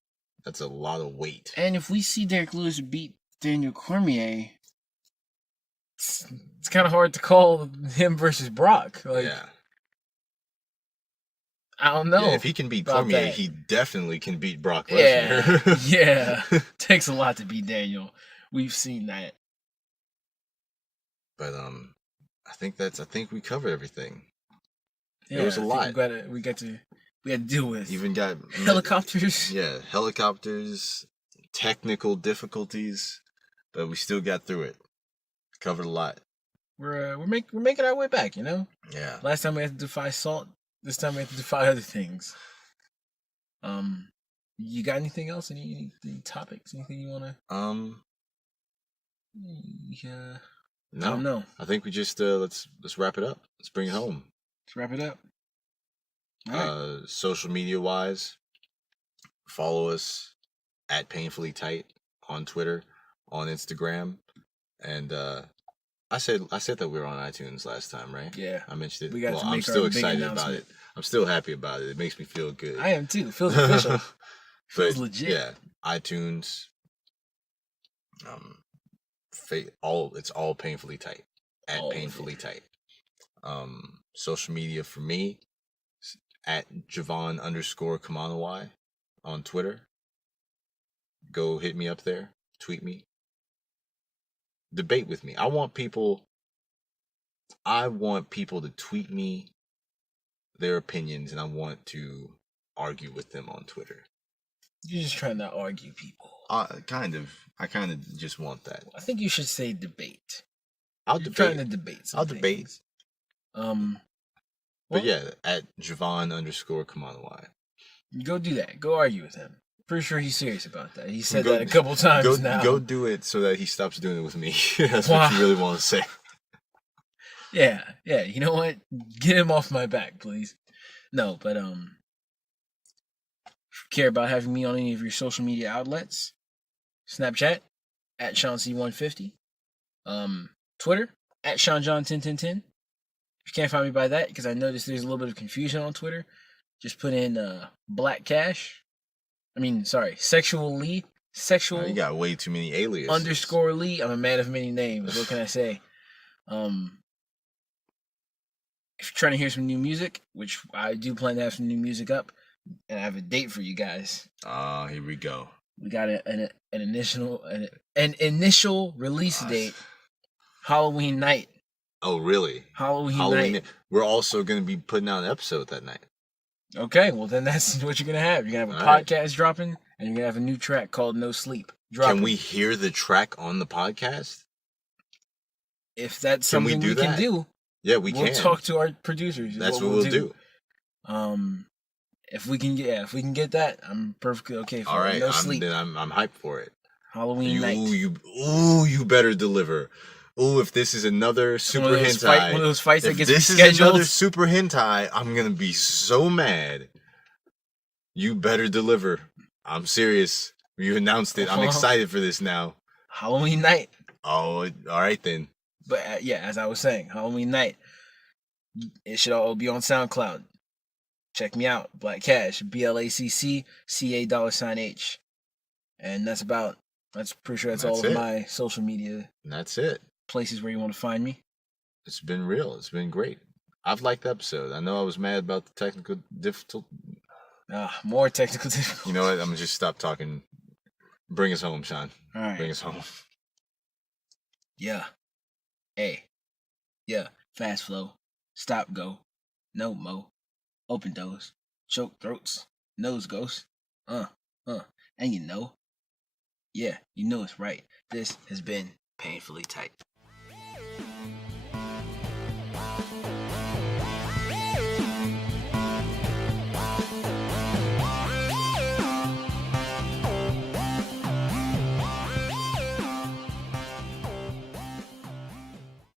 That's a lot of weight. And if we see Derek Lewis beat Daniel Cormier, it's kind of hard to call him versus Brock. Yeah. I don't know. Yeah, if he can beat Cormier, he definitely can beat Brock Lesnar. Yeah. Takes a lot to beat Daniel. We've seen that. But I think we covered everything. Yeah, it was a lot. We had to deal with. Even got helicopters. Yeah, helicopters, technical difficulties, but we still got through it. Covered a lot. We're making our way back, you know? Yeah. Last time we had to defy salt. This time we have to defy other things. You got anything else? Any topics? Anything you wanna? Yeah. No. I don't know. I think we just let's wrap it up. Let's bring it home. Let's wrap it up. All right. Social media wise, follow us at Painfully Tight on Twitter, on Instagram, and I said that we were on iTunes last time, right? Yeah, I mentioned it. We got to make I'm still our excited about it. I'm still happy about it. It makes me feel good. I am too. It feels official. Feels legit. Yeah, iTunes. It's all Painfully Tight at Painfully Tight. Social media for me at Javon_Kamanawai on Twitter. Go hit me up there. Tweet me. Debate with me. I want people to tweet me their opinions, and I want to argue with them on Twitter. You're just trying to argue people. Kind of. I kind of just want that. I think you should say debate. You're debate. Trying to debate. I'll debate. But yeah, at Javon_Kamanawai. Go do that. Go argue with him. Pretty sure he's serious about that. He said that a couple times now. Go do it so that he stops doing it with me. That's what you really want to say. Yeah. You know what? Get him off my back, please. No, but if you care about having me on any of your social media outlets, Snapchat at SeanC150, Twitter at SeanJohn101010. If you can't find me by that, because I noticed there's a little bit of confusion on Twitter, just put in Blacc Ca. Sexual Lee. Sexual. You got way too many aliases. _Lee. I'm a man of many names. What can I say? If you're trying to hear some new music, which I do plan to have some new music up, and I have a date for you guys. Here we go. We got an initial release date, Halloween night. Oh, really? Halloween night. We're also going to be putting out an episode that night. Okay, well then that's what you're going to have. You're going to have a podcast dropping, and you're going to have a new track called No Sleep dropping. Can we hear the track on the podcast? If that's something we can do. Yeah, we can. We'll talk to our producers. That's what we'll do. If we can get that, I'm perfectly okay for it. All right, No Sleep. Then I'm hyped for it. Halloween night. You better deliver. Ooh, if this is another super hentai. One of those fights that gets rescheduled. If this is another super hentai, I'm going to be so mad. You better deliver. I'm serious. You announced it. I'm excited for this now. Halloween night. Oh, all right then. But as I was saying, Halloween night. It should all be on SoundCloud. Check me out. Blacc Ca. BLACC$CA$H. And that's pretty sure that's all of my social media. And that's it. Places where you want to find me. It's been real. It's been great. I've liked the episode. I know I was mad about the technical difficulty. More technical difficulties. You know what? I'm gonna just stop talking. Bring us home, Sean. All right. Bring us home. Yeah. Hey. Yeah. Fast flow. Stop go. No mo. Open doors. Choke throats. Nose ghosts. And you know. Yeah, you know it's right. This has been Painfully Tight.